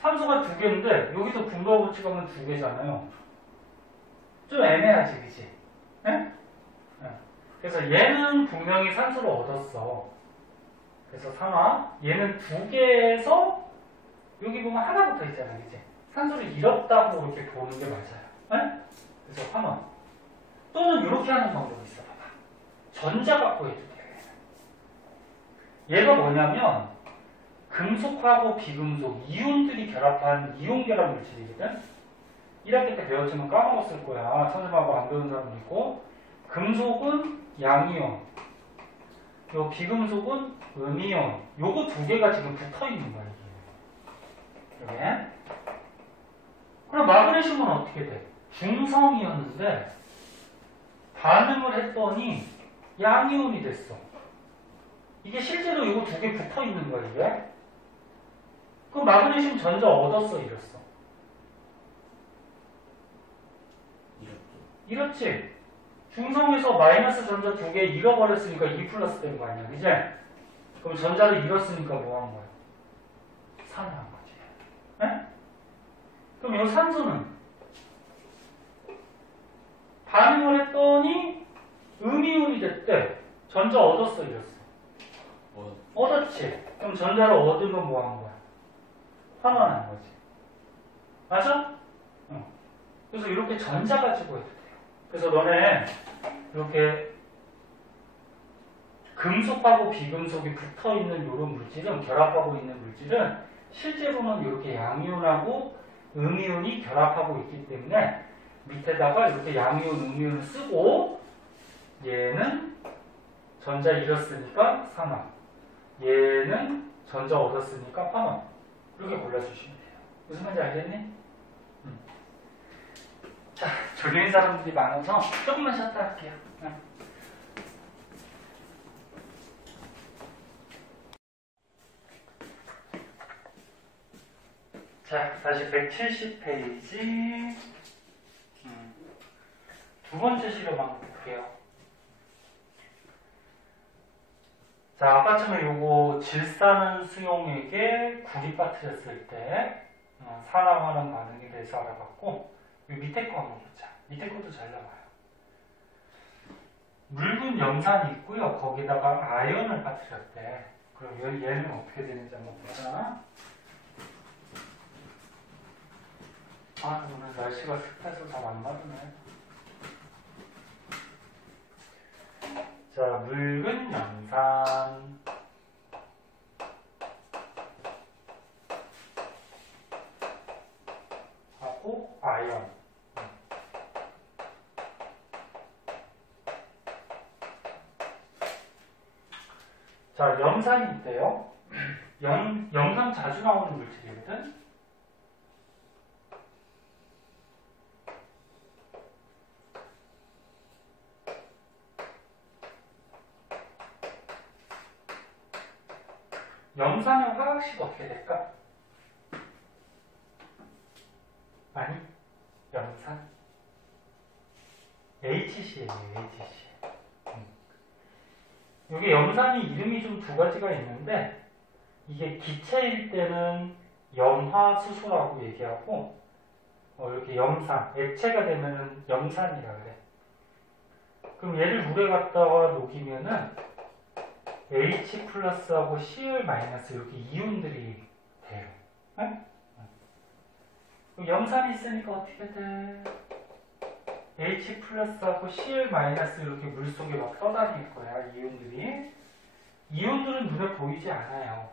산소가 2개인데, 여기서 분모하고 같이 가면 2개잖아요. 좀 애매하지, 그치? 네? 그래서 얘는 분명히 산소를 얻었어. 그래서 산화. 얘는 2개에서, 여기 보면 하나 붙어 있잖아, 그치? 산소를 잃었다고 이렇게 보는 게 맞아요. 네? 그래서 환원. 또는 이렇게 하는 방법이 있어. 봐봐. 전자 갖고 해도 돼. 얘가 뭐냐면 금속하고 비금속, 이온들이 결합한 이온 결합 물질이거든. 1학기 때 배웠지만 까먹었을 거야. 선생님하고 안 배운 사람도 있고. 금속은 양이온, 요 비금속은 음이온. 요거 두 개가 지금 붙어 있는 거야, 이게. 이게. 그럼 마그네슘은 어떻게 돼? 중성이었는데 반응을 했더니 양이온이 됐어. 이게 실제로 이거 두 개 붙어 있는 거야, 이게. 그럼 마그네슘 전자 얻었어, 잃었어? 잃었지? 중성에서 마이너스 전자 두 개 잃어버렸으니까 2 플러스 된 거 아니야, 그지? 그럼 전자를 잃었으니까 뭐 한 거야? 산화한 거지. 네? 그럼 이 산소는 반응을 했더니 음이온이 됐대. 전자 얻었어, 잃었어? 얻었지. 그럼 전자를 얻으면 뭐 한 거야? 환원한 거지. 맞아? 응. 그래서 이렇게 전자 가지고 해도 돼요. 그래서 너네 이렇게 금속하고 비금속이 붙어 있는 이런 물질은, 결합하고 있는 물질은 실제로는 이렇게 양이온하고 음이온이 결합하고 있기 때문에 밑에다가 이렇게 양이온, 음이온을 쓰고, 얘는 전자 잃었으니까 산화, 얘는 전자 얻었으니까 환원. 이렇게 골라주시면 돼요. 무슨 말인지 알겠니? 자, 조용히 사람들이 많아서 조금만 쉬었다 할게요. 자, 다시 170페이지. 두 번째 실험 한번 볼게요. 자, 아까처럼 요거 질산은 수용액에 구리 빠뜨렸을 때 산화하는 반응에 대해서 알아봤고, 요 밑에 거 한번 보자. 밑에 것도 잘 나와요. 묽은 염산이 있고요. 거기다가 아연을 빠뜨렸대. 그럼 얘는 어떻게 되는지 한번 보자. 아, 오늘 날씨가 습해서 잘 안 맞으네. 자, 묽은 염산 하고 아연. 자, 염산이 있대요. 염산 자주 나오는 물질이거든. 염산의 화학식 어떻게 될까? 아니, 염산 HC예요, HC. 여기 염산이 이름이 좀 두 가지가 있는데, 이게 기체일 때는 염화수소라고 얘기하고, 이렇게 염산, 액체가 되면은 염산이라 그래. 그럼 얘를 물에 갖다가 녹이면은 H 플러스하고 Cl 마이너스 이렇게 이온들이 돼요. 네? 그럼 염산이 있으니까 어떻게 돼? H 플러스하고 Cl 마이너스 이렇게 물속에 막 떠다닐 거야, 이온들이. 이온들은 눈에 보이지 않아요.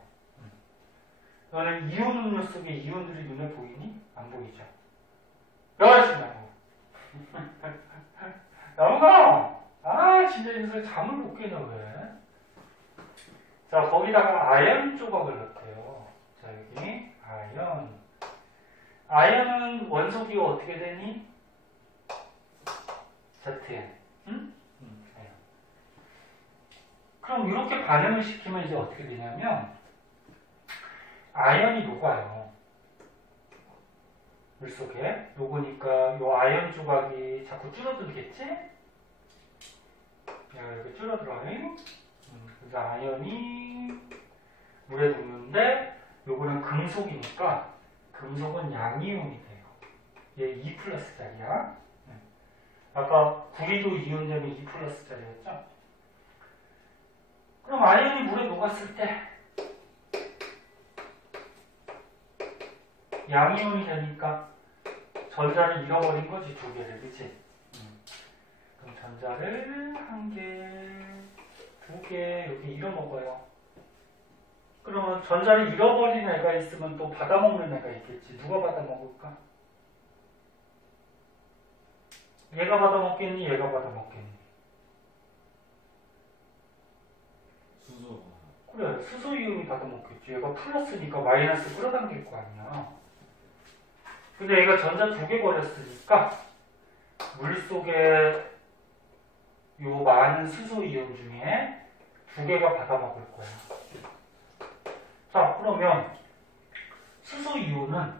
너는 이온 음료 속에 이온들이 눈에 보이니? 안 보이죠? 여하시나고. 영아! 아, 진짜 요새 잠을 못 깨나, 왜? 자, 거기다가 아연 조각을 넣대요. 자, 여기 아연. 아연은 원소기호 어떻게 되니? ZN. 응? 아연. 그럼 이렇게 반응을 시키면 이제 어떻게 되냐면, 아연이 녹아요. 물속에. 녹으니까 요 아연 조각이 자꾸 줄어들겠지? 야, 이렇게 줄어들어요. 그래서 아연이 물에 녹는데, 요거는 금속이니까, 금속은 양이온이 돼요. 얘 2 플러스짜리야. 아까 구리도 이온 되면 2 플러스짜리였죠? 그럼 아연이 물에 녹았을 때, 양이온이 되니까 전자를 잃어버린 거지, 두 개를, 그치? 그럼 전자를 한 개, 두 개 이렇게 잃어먹어요. 그러면 전자를 잃어버린 애가 있으면 또 받아먹는 애가 있겠지. 누가 받아먹을까? 얘가 받아먹겠니? 얘가 받아먹겠니? 수소. 그래, 수소 이온이 받아먹겠지. 얘가 플러스니까 마이너스 끌어당길 거 아니야. 근데 얘가 전자 두 개 버렸으니까 물속에 요 많은 수소 이온 중에 두 개가 받아먹을 거야. 자, 그러면 수소 이온은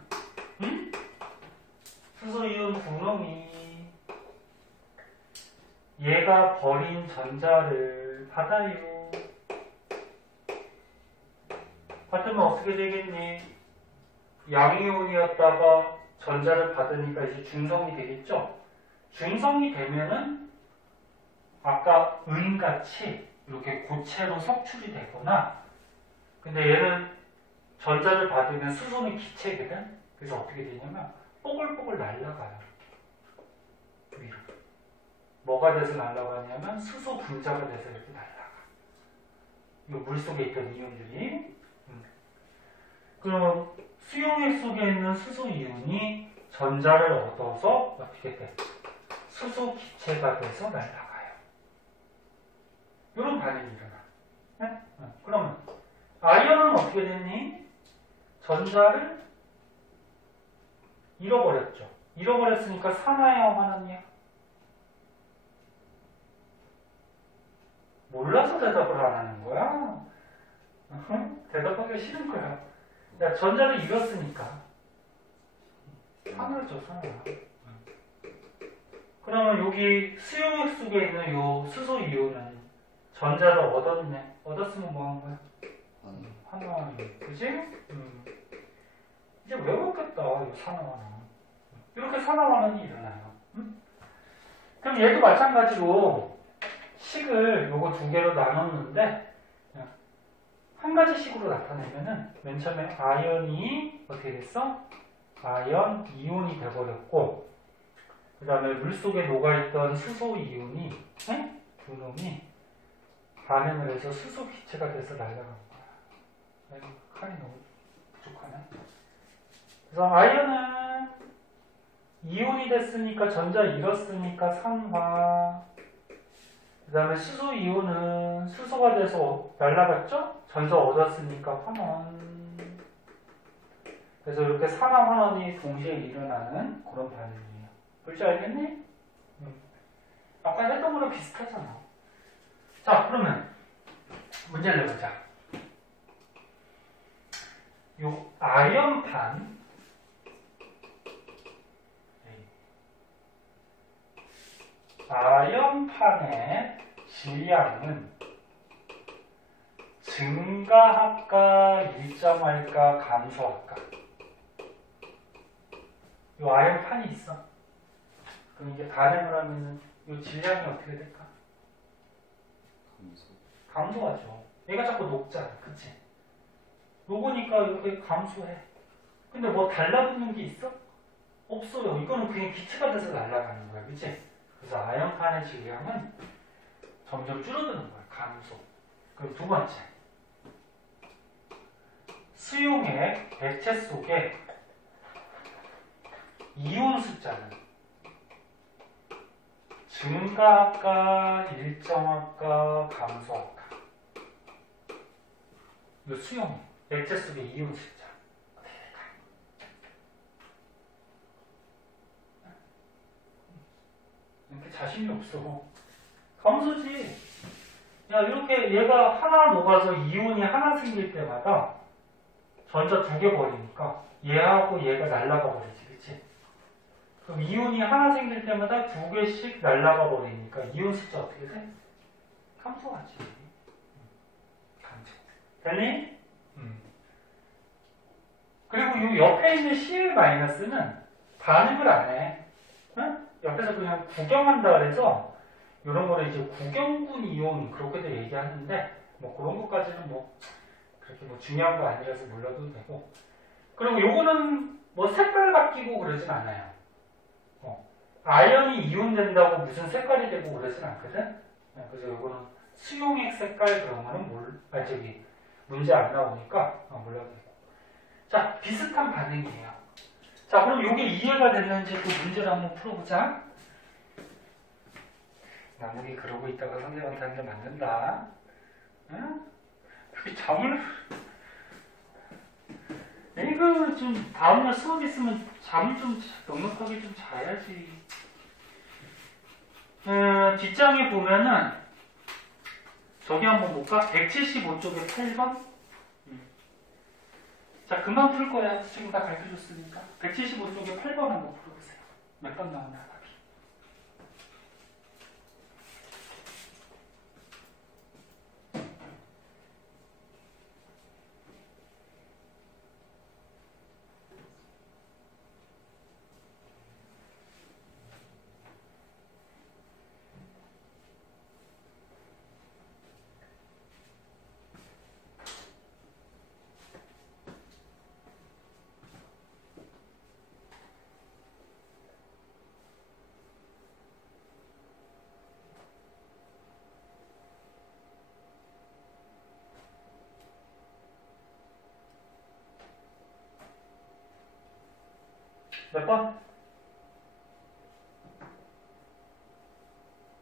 수소 이온 두 놈이 얘가 버린 전자를 받아요. 받으면 어떻게 되겠니? 양이온이었다가 전자를 받으니까 이제 중성이 되겠죠? 중성이 되면은 아까 은같이 이렇게 고체로 석출이 되거나, 근데 얘는 전자를 받으면 수소는 기체거든? 그래서 어떻게 되냐면 뽀글뽀글 날아가요. 위로. 뭐가 돼서 날아가냐면 수소 분자가 돼서 이렇게 날아가. 이 물속에 있던 이온들이. 그럼 수용액 속에 있는 수소 이온이 전자를 얻어서 어떻게 돼? 수소 기체가 돼서 날아가요. 이런 반응이 일어나. 네? 그러면 아이언은 어떻게 됐니? 전자를 잃어버렸죠. 잃어버렸으니까 산화야, 화났냐? 몰라서 대답을 안 하는 거야. 대답하기 싫은 거야. 야, 전자를 잃었으니까 산화죠, 산화. 그러면 여기 수용액 속에 있는 요 수소 이온은 전자를 얻었네. 얻었으면 뭐 한 거야? 산화. 그지? 이제 외웠겠다, 이 산화는. 이렇게 산화환원이 일어나요. 그럼 얘도 마찬가지로 식을 요거 두 개로 나눴는데 한 가지 식으로 나타내면은 맨 처음에 아연이 어떻게 됐어? 아연 이온이 돼버렸고, 그 다음에 물속에 녹아있던 수소 이온이 두 놈이 반응을 해서 수소 기체가 돼서 날아간 거야. 아이고, 칼이 너무 부족하네. 그래서 아연은 이온이 됐으니까 전자 잃었으니까 산화. 그 다음에 수소 이온은 수소가 돼서 날아갔죠? 전자 얻었으니까 환원. 그래서 이렇게 산화 환원이 동시에 일어나는 그런 반응이에요. 볼줄 알겠니? 아까 했던 거랑 비슷하잖아. 자, 그러면 문제를 내보자. 요 아연판 아연판의 질량은 증가할까 일정할까 감소할까? 이 아연판이 있어. 그럼 이게 반응을 하면 이 질량이 어떻게 될까? 감소하죠. 얘가 자꾸 녹잖아. 그치? 녹으니까 이렇게 감소해. 근데 뭐 달라붙는 게 있어? 없어요. 이거는 그냥 기체가 돼서 날아가는 거야. 그치? 그래서 아연판의 질량은 점점 줄어드는 거야. 감소. 그리고 두 번째, 수용액 액체 속에 이온 숫자는 증가할까 일정할까 감소할까? 이 수용액 액체 속의 이온 숫자 어떻게 될까? 이렇게 자신이 없어. 감소지. 야, 이렇게 얘가 하나 녹아서 이온이 하나 생길 때마다 전자 두 개 버리니까 얘하고 얘가 날아가 버리지. 그치? 그럼 이온이 하나 생길 때마다 두 개씩 날아가 버리니까 이온 숫자 어떻게 돼? 감소하지. 감소. 됐니? 그리고 이 옆에 있는 Cl-는 반응을 안 해. 응? 옆에서 그냥 구경한다 그래서 이런 거를 이제 구경군 이온 그렇게도 얘기하는데 뭐 그런 것까지는 뭐 그렇게 뭐 중요한 거 아니라서 몰라도 되고, 그리고 요거는 뭐 색깔 바뀌고 그러진 않아요. 아연이 이온된다고 무슨 색깔이 되고 그러진 않거든. 그래서 이거는 수용액 색깔 그런 거는 문제 안 나오니까 몰라도 되고. 자, 비슷한 반응이에요. 자, 그럼 이게 이해가 됐는지 그 문제를 한번 풀어보자. 나무기 그러고 있다가 선생님한테 한 대 맞는다. 응? 그렇게 잠을 이거 좀 다음날 수업 있으면 잠을 좀 넉넉하게 좀 자야지. 뒷장에 보면은 저기 한번 볼까? 175쪽에 8번. 자, 금방 풀 거야. 지금 다 가르쳐줬으니까. 175쪽에 8번 한번 풀어보세요. 몇 번 나오나 답이. 몇 번?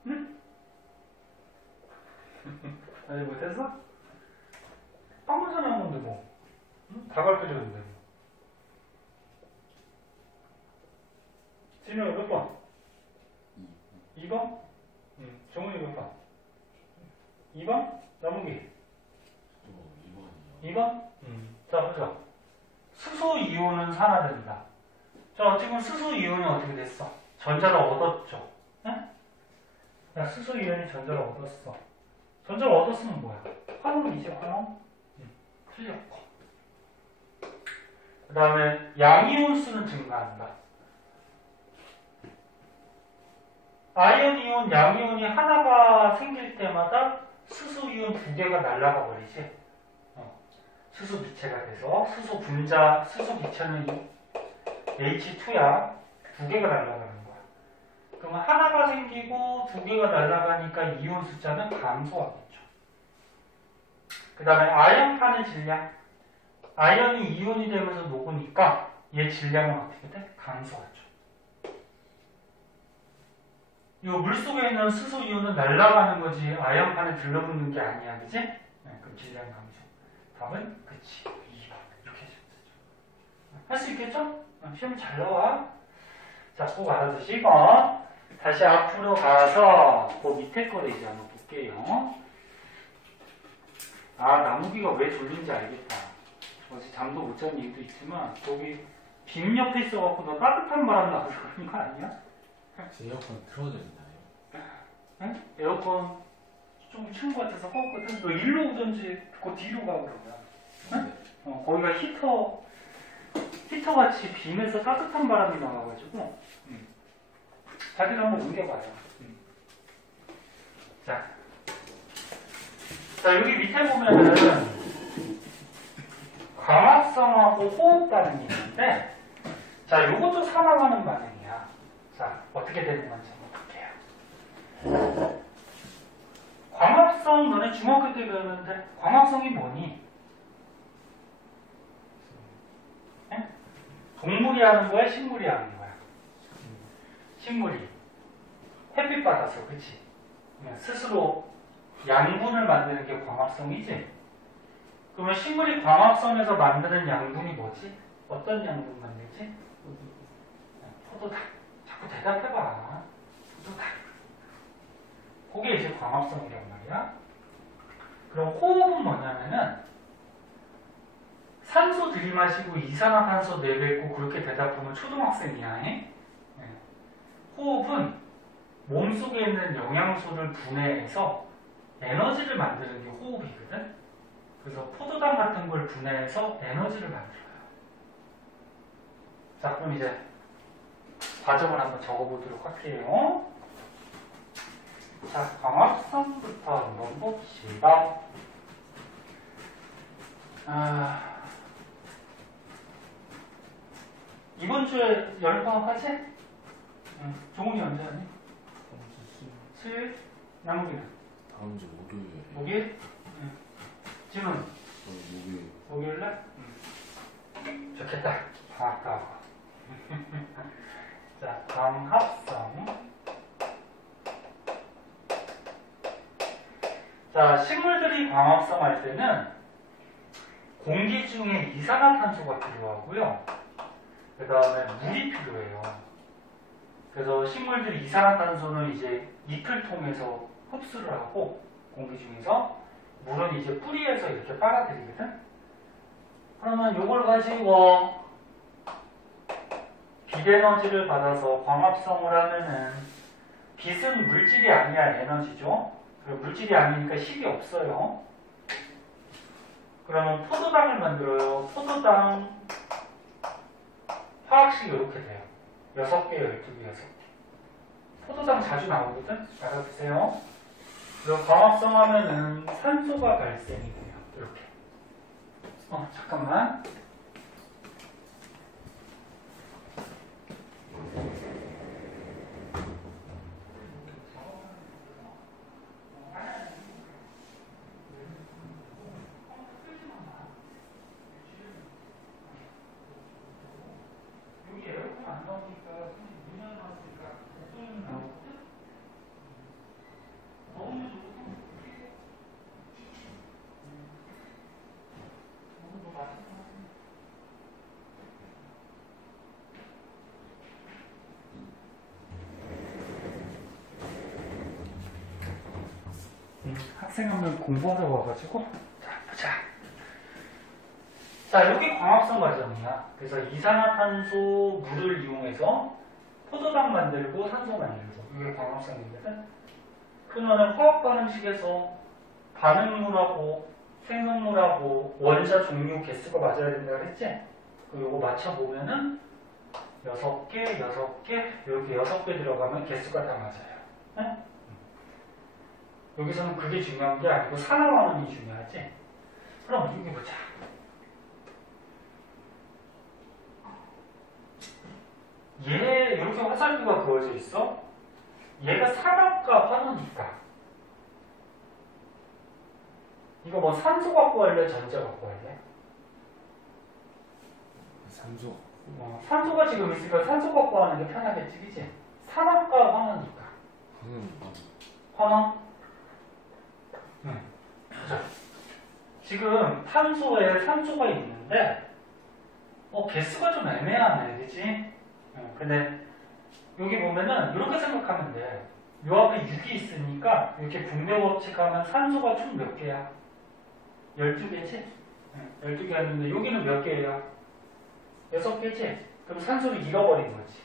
응? 아니 못했어? 방금 전에 한 건데 뭐. 응? 다 가르쳐줬는데. 진우야 몇 번? 2번? 응. 정훈이 몇 번? 2번? 나무기? 2번이요. 2번? 자, 보죠. 수소 이온은 산화된다. 자, 지금 수소 이온이 어떻게 됐어? 전자를 얻었죠. 응? 야, 수소 이온이 전자를 얻었어. 전자를 얻었으면 뭐야? 화염이지, 화염. 틀렸고. 그 다음에 양이온 수는 증가한다. 아이온 이온, 양이온이 하나가 생길 때마다 수소 이온 두 개가 날아가 버리지. 수소 기체가 돼서 수소 분자, 수소 기체는 H2야. 두 개가 날아가는 거야. 그러면 하나가 생기고 두 개가 날아가니까 이온 숫자는 감소하겠죠. 그 다음에 아연판의 질량. 아연이 이온이 되면서 녹으니까 얘 질량은 어떻게 돼? 감소하죠. 이 물속에 있는 수소 이온은 날아가는 거지 아연판에 들러붙는 게 아니야. 그지? 네, 그럼 질량 감소. 답은 그치. 2번. 이렇게 해주면 되죠. 할 수 있겠죠? 시험 잘 나와. 자, 꼭 알아두시고 다시 앞으로 가서 그 밑에 거를 이제 한번 볼게요. 아, 나무기가 왜 졸린지 알겠다. 어제 잠도 못 잔 이유도 있지만 거기 빔 옆에 있어갖고 너 따뜻한 바람 나와서 그런 거 아니야? 제 에어컨 틀어져 있나요? 응? 에어컨 좀 추운 것 같아서 껐거든. 너 일로 오든지 그 뒤로 가 그러면. 응? 거기가 히터같이 빔에서 따뜻한 바람이 나와가지고 자기를 한번 옮겨봐요. 자, 여기 밑에 보면은 광합성하고 호흡 반응이 있는데 자, 요것도 산화하는 반응이야. 자, 어떻게 되는 건지 한번 볼게요. 광합성 너네 중학교 때 배웠는데 광합성이 뭐니? 네? 동물이 하는 거야? 식물이 하는 거야? 식물이 햇빛 받아서 그치? 스스로 양분을 만드는 게 광합성이지? 그러면 식물이 광합성에서 만드는 양분이 뭐지? 어떤 양분 만들지? 포도당. 자꾸 대답해봐. 포도당. 그게 이제 광합성이란 말이야. 그럼 호흡은 뭐냐면은 산소 들이마시고 이산화탄소 내뱉고 그렇게 대답하면 초등학생이야. 호흡은 몸속에 있는 영양소를 분해해서 에너지를 만드는 게 호흡이거든. 그래서 포도당 같은 걸 분해해서 에너지를 만들어요. 자, 그럼 이제 과정을 한번 적어보도록 할게요. 자, 광합성부터 한번 봅시다. 이번 주에 여름방학 하지? 종훈이 언제 하니? 7. 남국이는? 다음 주 목요일에. 목요일? 지금 목요일. 목요일날? 좋겠다. 방학하고. 자, 광합성. 자, 식물들이 광합성할 때는 공기 중에 이산화탄소가 필요하고요. 그 다음에 물이 필요해요. 그래서 식물들이 이산화탄소는 이제 잎을 통해서 흡수를 하고 공기 중에서 물은 이제 뿌리에서 이렇게 빨아들이거든. 그러면 이걸 가지고 빛에너지를 받아서 광합성을 하면은 빛은 물질이 아니야 에너지죠. 그리고 물질이 아니니까 식이 없어요. 그러면 포도당을 만들어요. 포도당 화학식이 이렇게 돼요. 6개, 12개, 6개. 포도당 자주 나오거든? 알아두세요. 그리고 광합성 하면은 산소가 발생이 돼요. 이렇게. 잠깐만. 여기 에어컨 안 나오니까 문 열어놨으니까 소리는 나오거든? 너무 학생 한 명 공부하러 와가지고 자 보자. 자 여기 광합성 과정이야. 그래서 이산화탄소 물을 이용해서 포도당 만들고 산소 만들고 이게 광합성이거든. 그러면 화학 반응식에서 반응물하고 생성물하고 원자 종류 개수가 맞아야 된다 그랬지? 그리고 요거 맞춰보면은 6개, 6개 이렇게 6개 들어가면 개수가 다 맞아요. 네? 여기서는 그게 중요한 게 아니고 산화반응이 중요하지. 그럼 여기 보자. 얘 이렇게 화살표가 그어져 있어. 얘가 산화과 환원이니까. 이거 뭐 산소 갖고 할래? 전자 갖고 할래? 산소. 산소가 지금 있으니까 산소 갖고 하는 게 편하겠지, 그치? 산화과 환원이니까. 환원? 응. 보자. 지금 탄소에 산소가 있는데, 개수가 좀 애매하네, 그치? 근데 여기 보면은 이렇게 생각하면 돼. 요 앞에 6이 있으니까 이렇게 분배 법칙하면 산소가 총 몇 개야? 12개지? 12개였는데 여기는 몇 개예요? 6개지? 그럼 산소를 잃어버린 거지.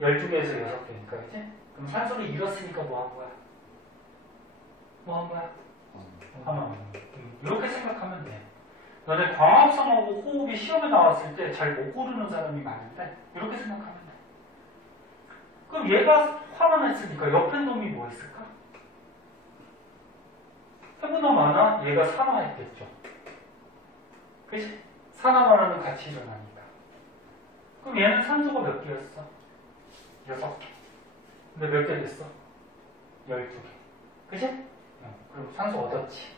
12개에서 6개니까, 그치? 그럼 산소를 잃었으니까 뭐 한 거야? 뭐 한 거야? 하나. 이렇게 생각하면 돼. 근데 광합성하고 호흡이 시험에 나왔을 때 잘 못 고르는 사람이 많은데 이렇게 생각하면 돼. 그럼 얘가 환원했으니까 옆에 놈이 뭐 했을까? 해보나 마나 얘가 산화했겠죠. 그치? 산화만하면 같이 일어나니까. 그럼 얘는 산소가 몇 개였어? 6개. 근데 몇 개 됐어? 12개. 그치? 그럼 산소 얻었지.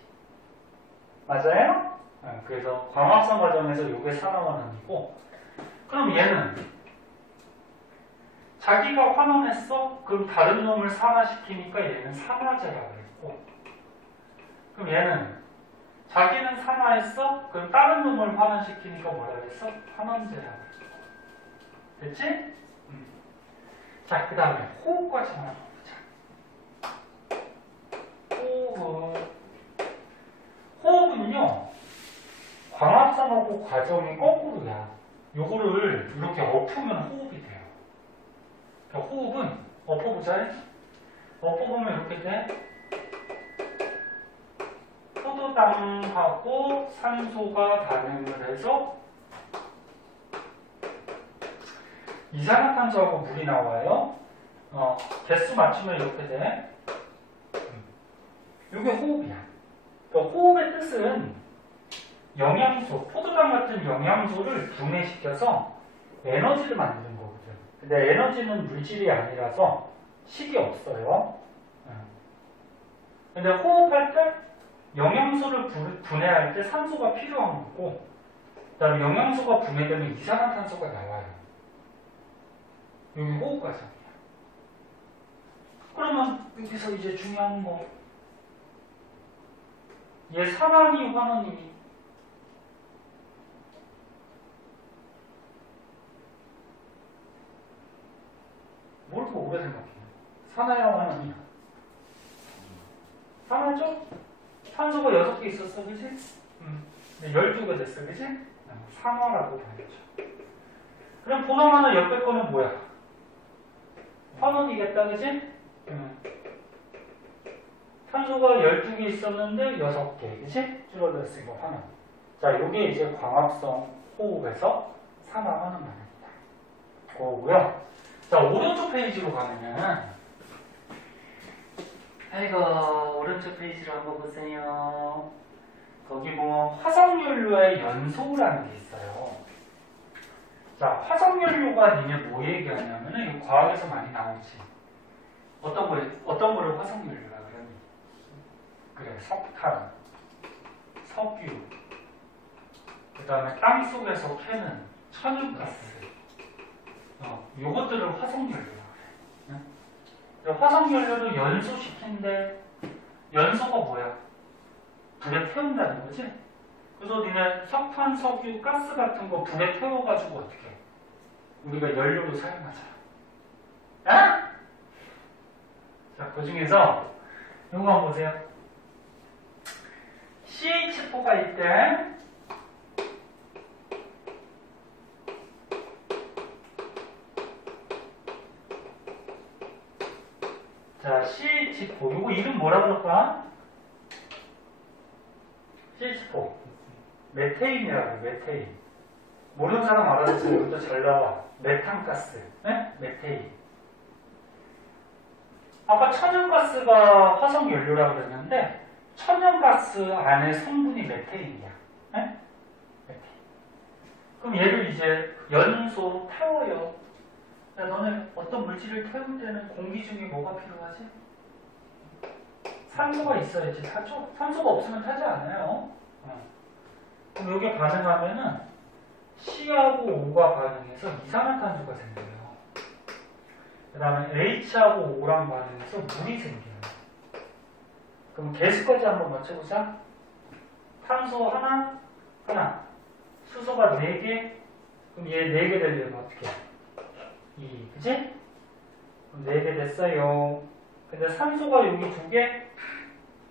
맞아요? 그래서 광합성 과정에서 이게 산화환원이고, 그럼 얘는 자기가 환원했어? 그럼 다른 놈을 산화시키니까 얘는 산화제라고 그랬고, 그럼 얘는 자기는 산화했어? 그럼 다른 놈을 환원시키니까 뭐라 그랬어? 환원제라고 그랬고. 됐지? 자, 그 다음에 호흡 과정 하나 보자. 호흡은요, 광합성하고 과정이 거꾸로야. 요거를 이렇게 엎으면 호흡이 돼요. 그러니까 호흡은 엎어보자. 엎어보면 이렇게 돼. 포도당하고 산소가 반응을 해서 이산화탄소하고 물이 나와요. 개수 맞추면 이렇게 돼. 이게 호흡이야. 그러니까 호흡의 뜻은 영양소, 포도당 같은 영양소를 분해시켜서 에너지를 만드는 거거든. 근데 에너지는 물질이 아니라서 식이 없어요. 근데 호흡할 때 영양소를 분해할 때 산소가 필요한 거고, 그 다음에 영양소가 분해되면 이산화탄소가 나와요. 여기 호흡 과정이야. 그러면 여기서 이제 중요한 거, 얘 산화니 환원이니? 뭘 더 오래 생각해? 산화야 환원이야? 산화죠? 산소가 6개 있었어, 그지? 근데 12개 됐어, 그지? 산화라고 봐야죠. 그럼 보너마는 옆에 거는 뭐야? 환원이겠다, 그지? 산소가 12개 있었는데 6개, 그지? 줄어들었으니까 환원. 자, 요게 이제 광합성 호흡에서 산화하는 말입니다. 그거고요. 자, 오른쪽 페이지로 가면은, 아이고, 오른쪽 페이지로 한번 보세요. 거기 보면 화석연료의 연소라는 게 있어요. 자, 화석연료가 니네 뭐 얘기하냐면은, 이거 과학에서 많이 나오지. 어떤 거를 화석연료라 그러니? 그래, 석탄, 석유, 그 다음에 땅 속에서 캐는 천연가스. 요것들을 화석연료라 그래. 응? 화석연료를 연소시킨데, 연소가 뭐야? 불에 태운다는 거지? 그래서 니네 석탄, 석유, 가스 같은 거 불에 태워가지고 어떻게 해? 우리가 연료로 사용하자. 아? 자, 그 중에서 이거 한번 보세요. CH4가 있대. 자, CH4. 이거 이름 뭐라 그럴까? CH4. 메테인이라고, 메테인. 모르는 사람 알아듣으면 이것도 잘 나와. 메탄가스. 네? 메테인. 아까 천연가스가 화석연료라고 그랬는데, 천연가스 안에 성분이 메테인이야. 네? 메테인. 그럼 얘를 이제 연소 태워요. 야, 너네 어떤 물질을 태울 때는 공기 중에 뭐가 필요하지? 산소가 있어야지 타죠? 산소가 없으면 타지 않아요. 그럼 이게 반응하면은 C하고 O가 반응해서 이산화탄소가 생겨요. 그 다음에 H하고 O랑 반응해서 물이 생겨요. 그럼 개수까지 한번 맞춰보자. 탄소 하나, 수소가 4개, 그럼 얘 4개 되려면 어떻게 해? 2, 그치? 그럼 4개 됐어요. 근데 산소가 여기 2개,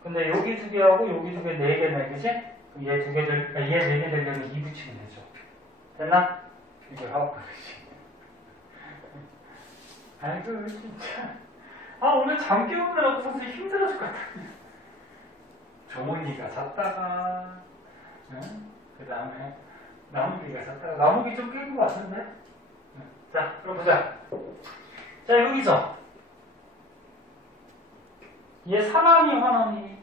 근데 여기 2개하고 여기 2개 4개네, 그치? 그럼 얘 4개 되려면 2 붙이면 되죠. 됐나? 이게 화학과학이지. 아이고, 진짜. 아, 오늘 잠 깨우느라고 선생님 힘들어질 것 같아. 종훈이가 잤다가, 응? 그 다음에 나무기가 잤다가, 나무기 좀 깬 것 같은데? 응. 자, 그럼 보자. 자, 여기서. 얘 산화니, 환원이?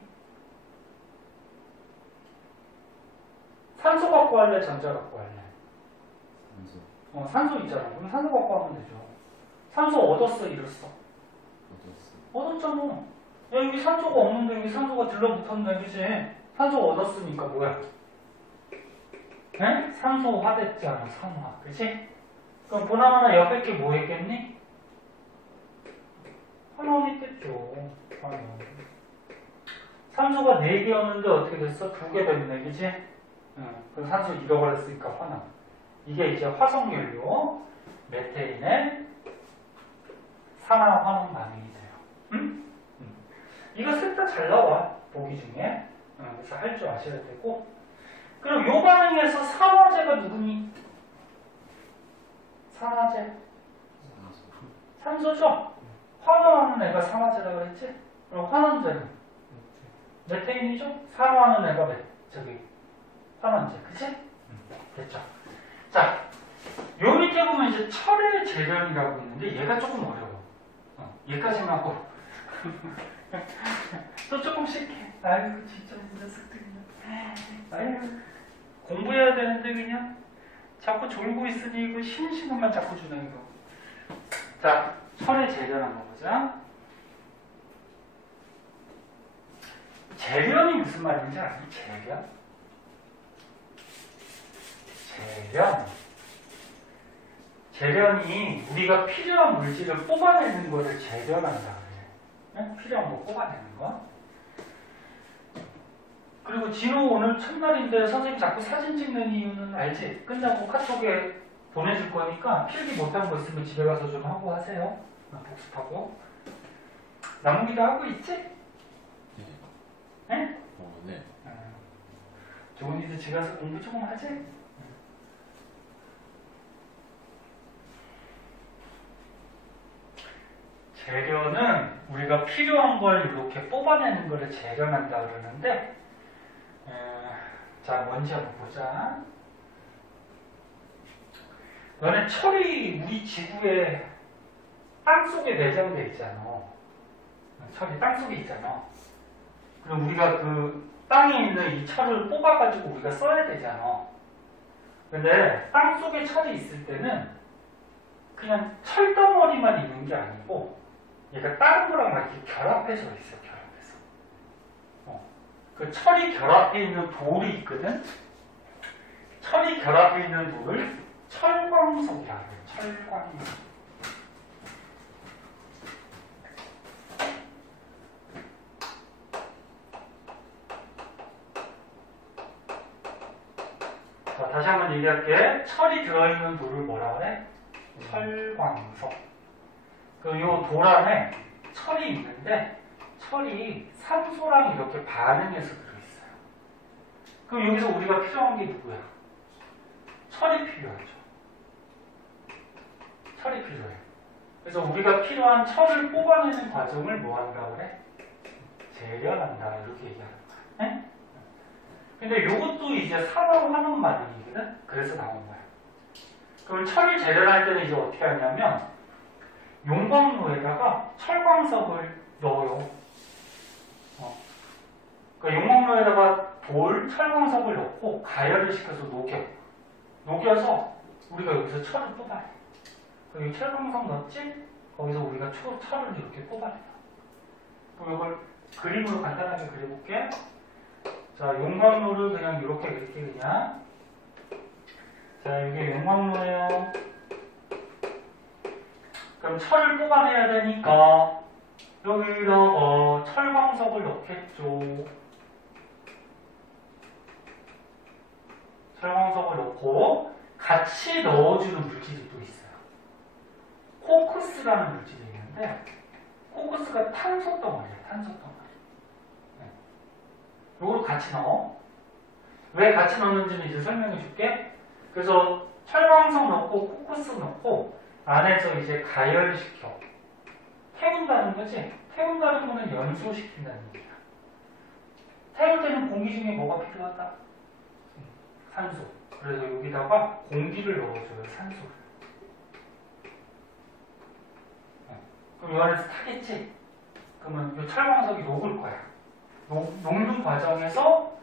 산소 갖고 할래, 전자 갖고 할래? 산소. 산소 있잖아. 그럼 산소 갖고 하면 되죠. 산소 얻었어, 잃었어? 얻었잖아. 야, 여기 산소가 없는데 여기 산소가 들러붙었네, 그치? 산소가 얻었으니까 뭐야? 에? 산소화 됐잖아, 산화. 그치? 그럼 보나마나 옆에 게 뭐 했겠니? 환원 했겠죠. 환원. 산소가 4개였는데 어떻게 됐어? 2개 됐네, 그치? 그럼 산소 잃어버렸으니까 환원. 이게 이제 화석연료, 메테인의 산화 환원 반응이 돼요. 응? 이거 셋 다 잘 나와, 보기 중에. 그래서 할 줄 아셔야 되고. 그럼 요 반응에서 산화제가 누구니? 산화제. 산소죠? 환원하는 애가 산화제라고 했지? 그럼 환원제는? 메테인이죠? 산화하는 애가 환원제. 그치? 됐죠? 자, 요 밑에 보면 이제 철의 재련이라고 있는데 얘가 조금 어려워. 얘까지만 하고. 또 조금씩 해. 아이고, 진짜 이 녀석들이냐. 아이고, 공부해야 되는데 그냥 자꾸 졸고 있으니 이거 쉬는 시간만 자꾸 주네, 이거. 자, 철의 재련 한번 보자. 재련이 무슨 말인지 아니? 재련? 재련이 우리가 필요한 물질을 뽑아내는 거를 재련한다 그래. 네? 필요한 거 뽑아내는 거. 그리고 진호 오늘 첫날인데 선생님 자꾸 사진 찍는 이유는 알지? 끝나고 카톡에 보내줄 거니까 필기 못한 거 있으면 집에 가서 좀 하고 하세요. 복습하고. 나무기도 하고 있지? 네. 네? 네. 조은이도 집에 가서 공부 조금 하지? 재련은 우리가 필요한 걸 이렇게 뽑아내는 거를 재련한다 그러는데, 자, 뭔지 한번 보자. 너네 철이 우리 지구에 땅속에 내장돼 있잖아. 철이 땅속에 있잖아. 그럼 우리가 그 땅에 있는 이 철을 뽑아가지고 우리가 써야 되잖아. 근데 땅속에 철이 있을 때는 그냥 철덩어리만 있는 게 아니고 얘가 다른 거랑 막 이렇게 결합해서 있어, 결합해서. 그 철이 결합해 있는 돌이 있거든? 철이 결합해 있는 돌을 철광석이라고 해요, 철광석. 자, 다시 한번 얘기할게. 철이 들어있는 돌을 뭐라 그래? 철광석. 그 요 돌 안에 철이 있는데 철이 산소랑 이렇게 반응해서 들어있어요. 그럼 여기서 우리가 필요한 게 누구야? 철이 필요하죠. 철이 필요해. 그래서 우리가 필요한 철을 뽑아내는 과정을 뭐 한다고 그래? 재련한다 이렇게 얘기하는 거야. 네? 근데 요것도 이제 산화하는 반응이거든? 그래서 나온 거야. 그럼 철을 재련할 때는 이제 어떻게 하냐면 용광로에다가 철광석을 넣어요. 그러니까 용광로에다가 돌, 철광석을 넣고 가열을 시켜서 녹여. 녹여서 우리가 여기서 철을 뽑아내. 여기 철광석 넣었지? 거기서 우리가 철을 이렇게 뽑아내요. 그럼 이걸 그림으로 간단하게 그려볼게. 자, 용광로를 그냥 이렇게 그릴게, 그냥. 자, 이게 용광로예요. 그럼 철을 뽑아내야 되니까 여기다가 철광석을 넣겠죠. 철광석을 넣고 같이 넣어주는 물질이 또 있어요. 코크스라는 물질이 있는데 코크스가 탄소 덩어리예요. 탄소 덩어리. 네. 이걸 같이 넣어. 왜 같이 넣는지는 이제 설명해 줄게. 그래서 철광석 넣고 코크스 넣고 안에서 이제 가열시켜. 태운다는 거지? 태운다는 거는 연소시킨다는 얘기야. 태울 때는 공기 중에 뭐가 필요하다? 산소. 그래서 여기다가 공기를 넣어줘요, 산소를. 그럼 이 안에서 타겠지? 그러면 이 철광석이 녹을 거야. 녹는 과정에서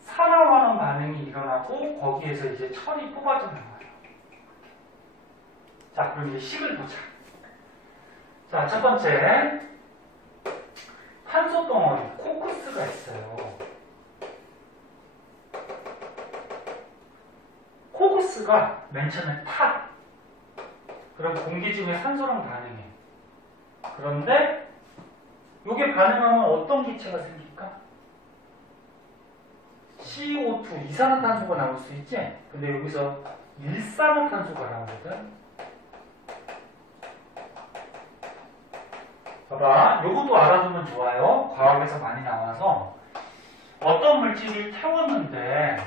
산화하는 반응이 일어나고 거기에서 이제 철이 뽑아져 나와요. 자, 그럼 이제 식을 보자. 자, 첫 번째. 탄소 덩어리, 코크스가 있어요. 코크스가 맨 처음에 타. 그럼 공기 중에 산소랑 반응해. 그런데 이게 반응하면 어떤 기체가 생길까? CO2, 이산화탄소가 나올 수 있지? 근데 여기서 일산화탄소가 나오거든? 봐봐, 요것도 알아두면 좋아요. 과학에서 많이 나와서 어떤 물질을 태웠는데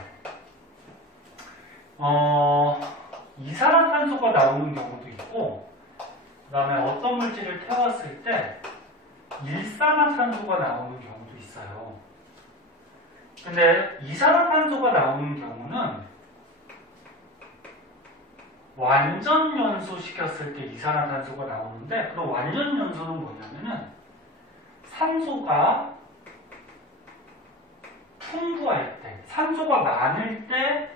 이산화탄소가 나오는 경우도 있고 그 다음에 어떤 물질을 태웠을 때 일산화탄소가 나오는 경우도 있어요. 근데 이산화탄소가 나오는 경우는 완전 연소시켰을 때 이산화탄소가 나오는데 그 완전 연소는 뭐냐면은 산소가 풍부할 때, 산소가 많을 때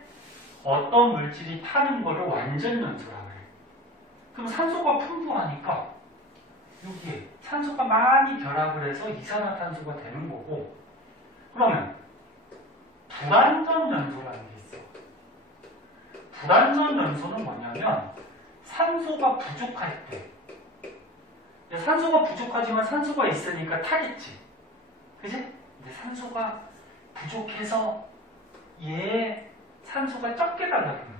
어떤 물질이 타는 거를 완전 연소라고 해요. 그럼 산소가 풍부하니까 여기에 산소가 많이 결합을 해서 이산화탄소가 되는 거고, 그러면 불완전 연소라는 게 있어. 불완전 연소는 뭐냐면 산소가 부족할 때, 산소가 부족하지만 산소가 있으니까 타겠지, 그지? 근데 산소가 부족해서 얘 산소가 적게 달라붙는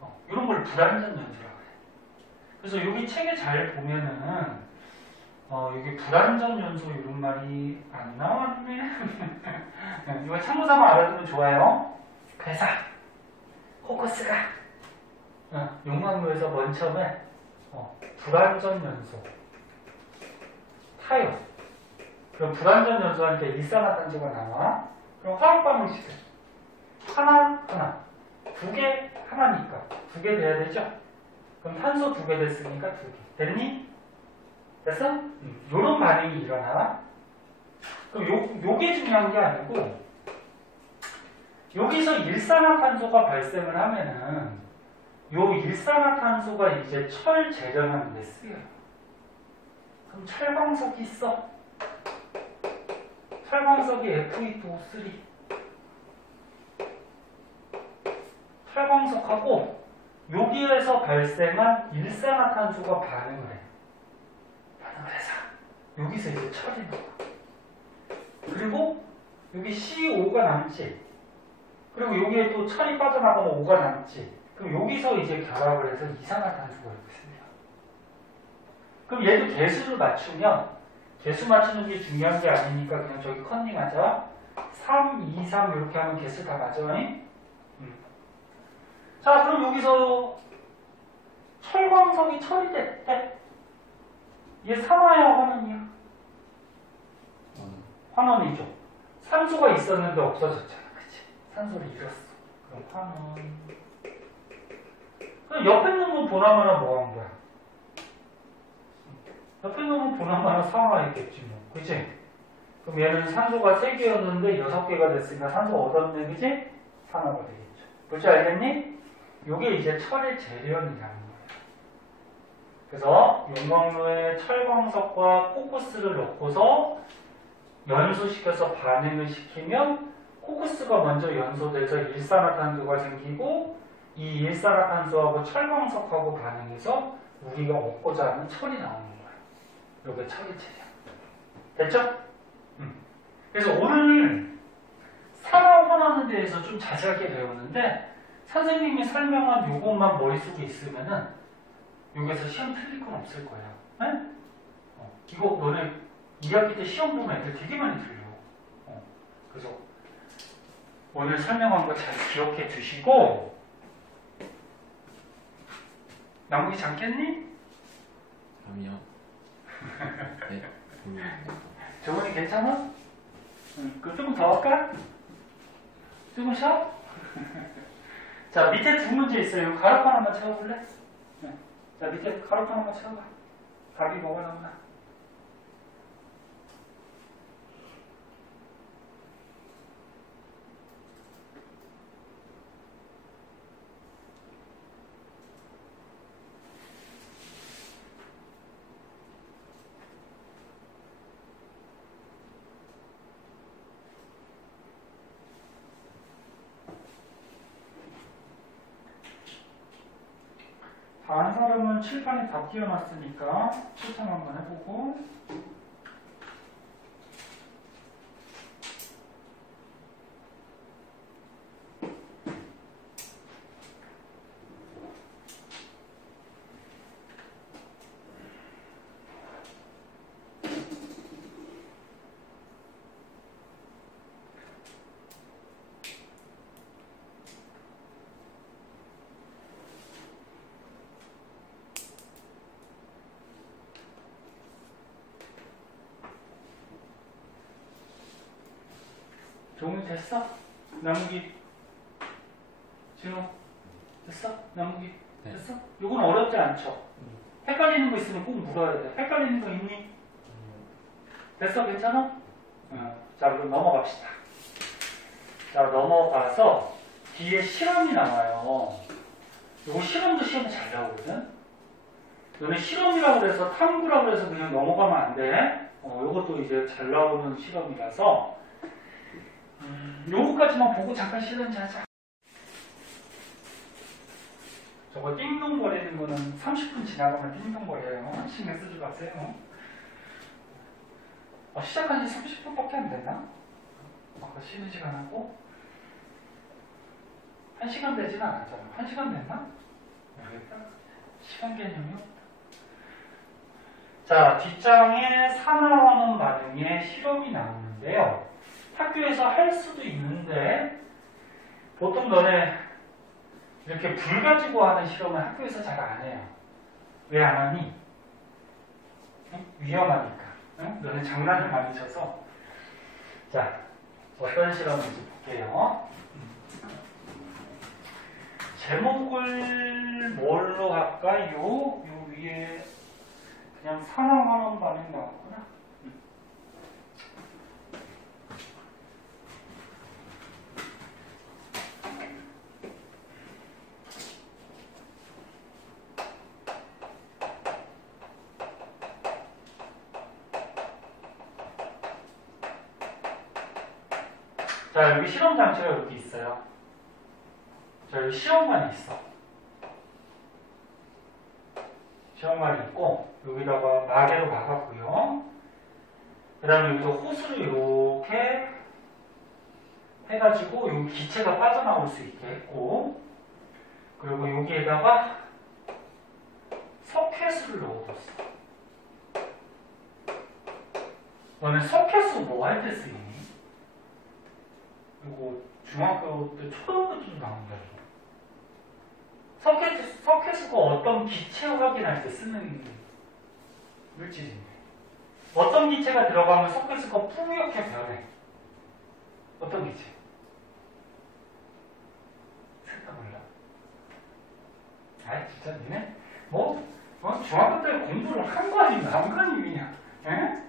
거야. 이런 걸 불완전 연소라고 해. 그래서 여기 책에 잘 보면은 여기 불완전 연소 이런 말이 안 나왔네. 이거 참고삼아 알아두면 좋아요. 그래서 코커스가 용광로에서 맨 처음에 불완전 연소 타요. 그럼 불완전 연소할 때 일산화탄소가 나와. 그럼 화학방을 시켜. 하나. 두 개 하나니까 두 개 돼야 되죠? 그럼 탄소 두 개 됐으니까 두 개. 됐니? 됐어? 요런 반응이 일어나. 그럼 요게 중요한 게 아니고, 여기서 일산화탄소가 발생을 하면은 요 일산화탄소가 이제 철 재련하는 데 쓰여요. 그럼 철광석이 있어. 철광석이 Fe2O3. 철광석하고 여기에서 발생한 일산화탄소가 반응을 해. 반응을 해서 여기서 이제 철이 나와. 그리고 여기 CO5가 남지. 그리고 여기에 또 철이 빠져나가면 O가 남지. 그럼 여기서 이제 결합을 해서 이산화탄소가 이렇게 생겨. 그럼 얘도 개수를 맞추면, 개수 맞추는 게 중요한 게 아니니까 그냥 저기 컨닝하자. 3, 2, 3 이렇게 하면 개수 다 맞아. 자, 그럼 여기서 철광석이 철이 됐대. 얘 산화야, 환원이야? 환원이죠. 산소가 있었는데 없어졌잖아. 그치? 산소를 잃었어. 그럼 환원. 그럼 옆에 놈은 보나마나 뭐 한 거야? 옆에 놈은 보나마나 산화했겠지 뭐. 그치? 그럼 얘는 산소가 3개였는데 6개가 됐으니까 산소 얻었네. 그치? 산화가 되겠죠. 뭔지 알겠니? 요게 이제 철의 재련이라는 거예요. 그래서 용광로에 철광석과 코쿠스를 넣고서 연소시켜서 반응을 시키면 코쿠스가 먼저 연소돼서 일산화탄소가 생기고, 이 일산화탄소하고 철광석하고 반응해서 우리가 얻고자 하는 철이 나오는 거예요. 요게 철의 재련. 됐죠? 그래서 오늘 산화환원에 대해서 좀 자세하게 배우는데, 선생님이 설명한 요것만 머릿속에 있으면은 여기서 시험 틀릴 건 없을 거야. 네? 이거 너네 2학기 때 시험 보면 애들 되게 많이 틀려. 그래서 오늘 설명한 거 잘 기억해 두시고, 나무기 잠겠니? 잠이요? 네. 저번에 괜찮아? 그럼 조금 더 할까? 조금 쉬어? 자, 밑에 두 문제 있어요. 가로 하나만 채워볼래? 네. 자, 밑에 가로 하나만 채워봐. 답이 뭐가 나오나? 다른 사람은 칠판에 다 띄워놨으니까 추천 한번 해보고, 종이 됐어? 나무기 진호 됐어? 나무기 네. 됐어? 이건 어렵지 않죠? 헷갈리는 거 있으면 꼭 물어야 돼. 헷갈리는 거 있니? 됐어? 괜찮아? 자, 그럼 넘어갑시다. 자, 넘어가서 뒤에 실험이 나와요. 요거 실험도 시험에 잘 나오거든. 너네 실험이라고 그래서 탐구라고 그래서 그냥 넘어가면 안 돼. 요것도 이제 잘 나오는 실험이라서 요거까지만 보고 잠깐 실험 하자. 저거 띵동거리는 거는 30분 지나가면 띵동거려요. 신경 쓰지 마세요. 시작한 지 30분밖에 안 됐나? 아까 쉬는 시간하고 1시간 되진 않았잖아. 1시간 됐나? 모르겠다. 시간 개념이 없다. 자, 뒷장에 산화환원 반응의 실험이 나오는데요. 학교에서 할 수도 있는데 보통 너네 이렇게 불 가지고 하는 실험은 학교에서 잘 안 해요. 왜 안 하니? 응? 위험하니까. 응? 너네 장난을 많이 쳐서. 자, 어떤 실험인지 볼게요. 제목을 뭘로 할까요? 요 위에 그냥 산화환원 반응 나왔구나. 자, 여기 실험 장치가 이렇게 있어요. 자, 여기 시험관이 있어. 시험관이 있고, 여기다가 마개로 막았고요. 그 다음에 여기서 호스를 이렇게 해가지고, 여기 기체가 빠져나올 수 있게 했고, 그리고 여기에다가 석회수를 넣어뒀어. 너는 석회수 뭐 할 때 쓰니? 이거 중학교 때 초등학교쯤 나온다. 석회수가 어떤 기체 확인할 때 쓰는 물질인데 어떤 기체가 들어가면 석회수가 뿌옇게 변해. 어떤 기체? 셋다 몰라. 아이 진짜 니네 중학교 때 공부를 한 거 아니냐 안 거 아니냐? 에?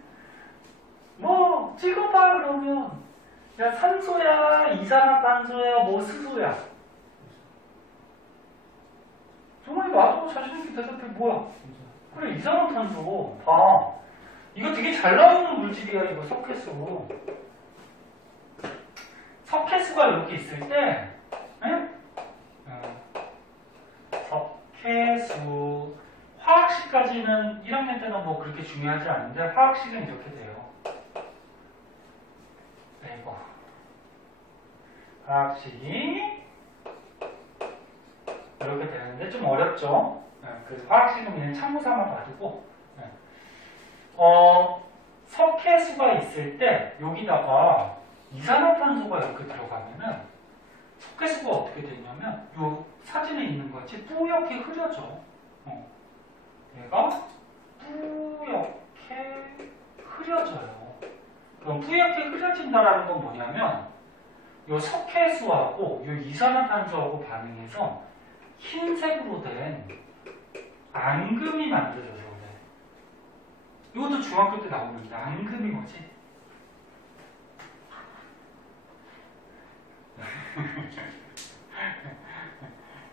뭐 찍어봐 그러면 야 산소야 이산화탄소야 뭐 수소야. 정말 나도 자신있게 대답해. 뭐야? 그래 이산화탄소. 봐. 이거 되게 잘 나오는 물질이야. 이거 석회수. 석회수가 이렇게 있을 때 석회수 화학식까지는 1학년 때는 뭐 그렇게 중요하지 않은데 화학식은 이렇게 돼요. 이거 화학식이 이렇게 되는데 좀 어렵죠. 그래서 화학식은 그냥 참고삼아 봐두고 석회수가 있을 때 여기다가 이산화탄소가 이렇게 들어가면은 석회수가 어떻게 되냐면 요 사진에 있는 것 같이 뿌옇게 흐려져. 얘가 뿌옇게 흐려져요. 그럼 뿌옇게 흐려진다라는 건 뭐냐면 요 석회수하고 요 이산화탄소하고 반응해서 흰색으로 된 앙금이 만들어져서 그래. 이것도 중학교 때 나오는데 앙금이 뭐지?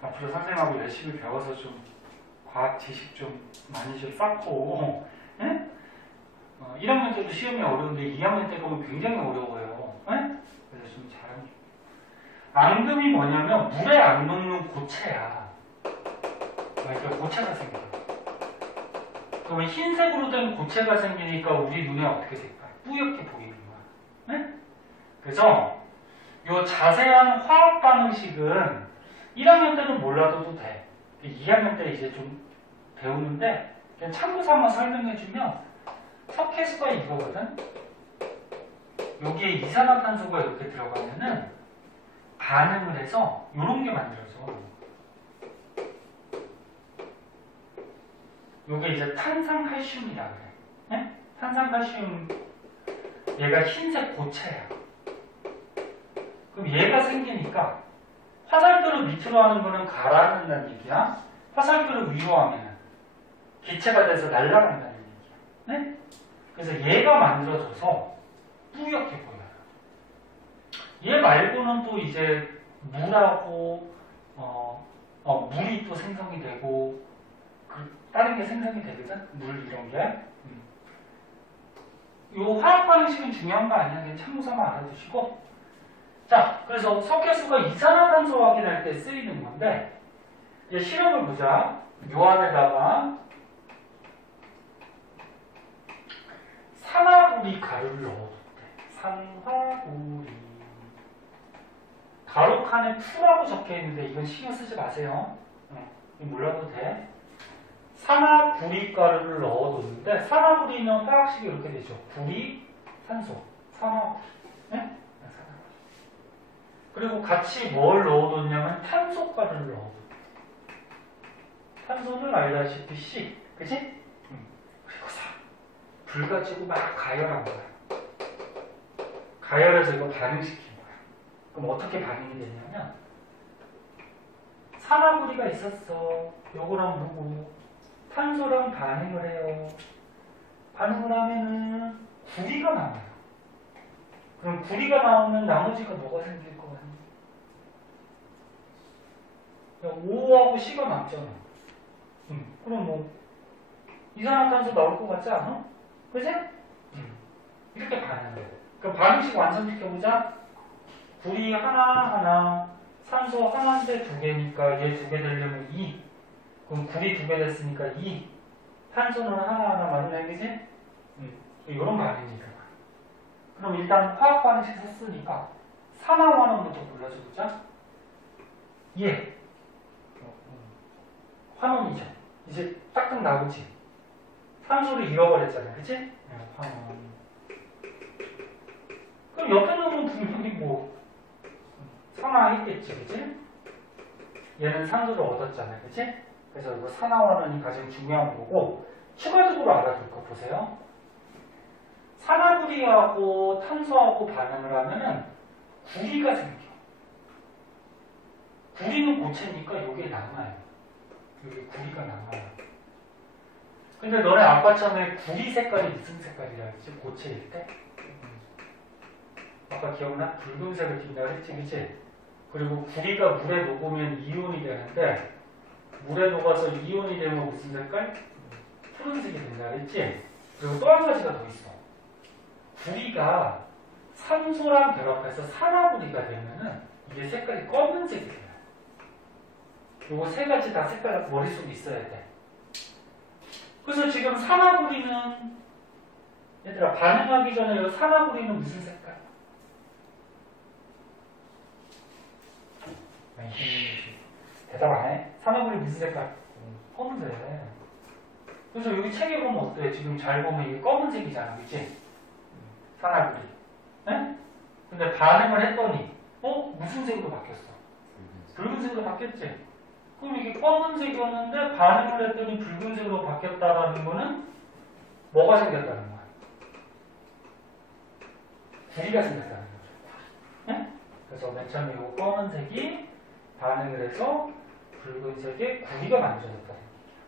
앞으로 선생님하고 열심히 배워서 좀 과학 지식 좀 많이 좀 쌓고 1학년 때도 시험이 어려운데 2학년 때 보면 굉장히 어려워요. 그래서 좀 잘하면 앙금이 뭐냐면 물에 안 녹는 고체야. 그러니까 고체가 생겨. 그러면 흰색으로 된 고체가 생기니까 우리 눈에 어떻게 될까? 뿌옇게 보이는 거야. 그래서 요 자세한 화학 반응식은 1학년 때는 몰라도 돼. 2학년 때 이제 좀 배우는데 그냥 참고 삼아 설명해주면 석회수가 이거거든. 여기에 이산화탄소가 이렇게 들어가면은 반응을 해서 이런 게 만들어져. 요게 이제 탄산칼슘이라 그래. 탄산칼슘 얘가 흰색 고체야. 그럼 얘가 생기니까 화살표를 밑으로 하는 거는 가라앉는다는 얘기야. 화살표를 위로 하면 기체가 돼서 날아간다는 얘기야. 그래서 얘가 만들어져서 뿌옇게 보여요. 얘 말고는 또 이제 물하고 물이 또 생성이 되고 다른 게 생성이 되거든. 물 이런 게. 요 화학 반응식은 중요한 거 아니야. 그냥 참고삼아 알아두시고. 자, 그래서 석회수가 이산화탄소 확인할 때 쓰이는 건데 이제 실험을 보자. 요 안에다가 산화구리 가루를 넣어뒀대. 산화구리. 가로 칸에 F라고 적혀있는데 이건 신경 쓰지 마세요. 이거 몰라도 돼. 산화구리 가루를 넣어뒀는데 산화구리는 화학식이 이렇게 되죠. 구리, 산소, 산화구리. 네? 그리고 같이 뭘 넣어뒀냐면 탄소 가루를 넣어뒀대. 탄소는 알다시피 C, 그치? 그리고 불 가지고 막 가열한 거야. 가열해서 이거 반응시킨 거야. 그럼 어떻게 반응이 되냐면 산화구리가 있었어. 요거랑 누구 탄소랑 반응을 해요. 반응을 하면은 구리가 나와요. 그럼 구리가 나오면 나머지가 뭐가 생길 거 같니? O하고 C가 남잖아. 그럼 뭐 이산화탄소 나올 것 같지 않아? 그지? 이렇게 반응을 해요. 그럼 반응식 완성시켜보자. 구리 하나, 산소 하나인데 2개니까 얘 2개 되려면 2. 그럼 구리 2개 됐으니까 2. 탄소는 하나 맞네, 그지? 이런 반응이니까. 그럼 일단 화학 반응식 썼으니까 산화환원부터 골라줘보자. 얘. 환원이죠. 이제 딱딱 나오지. 산소를 잃어버렸잖아요, 그치? 환원. 그럼 옆에 놈은 분명히 뭐 산화했겠지, 그치? 얘는 산소를 얻었잖아요, 그치? 그래서 이거 산화환원이 가장 중요한 거고 추가적으로 알아둘 거 보세요. 산화구리하고 탄소하고 반응을 하면은 구리가 생겨. 구리는 고체니까 여기에 남아요. 여기 구리가 남아요. 근데 너네 아까 처음에 구리 색깔이 무슨 색깔이라 했지? 고체일 때? 아까 기억나? 붉은색을 띈다 그랬지, 그치? 그리고 구리가 물에 녹으면 이온이 되는데 물에 녹아서 이온이 되면 무슨 색깔? 푸른색이 된다 그랬지? 그리고 또 한 가지가 더 있어. 구리가 산소랑 결합해서 산화구리가 되면은 이게 색깔이 검은색이 돼요. 요거 세 가지 다 색깔이 머릿속에 있어야 돼. 그래서 지금 산화구리는 얘들아 반응하기 전에 이 산화구리는 무슨 색깔? 대답 안 해? 산화구리 무슨 색깔? 검은색. 그래서 여기 책에 보면 어때? 지금 잘 보면 이게 검은색이잖아, 그치? 산화구리. 네? 근데 반응을 했더니 무슨 색으로 바뀌었어? 붉은색으로 바뀌었지? 그럼 이게 검은색이었는데 반응을 했더니 붉은색으로 바뀌었다라는 거는 뭐가 생겼다는 거야? 구리가 생겼다는 거죠. 네? 그래서 맨 처음에 이 검은색이 반응을 해서 붉은색의 구리가 만들어졌다는 얘기야.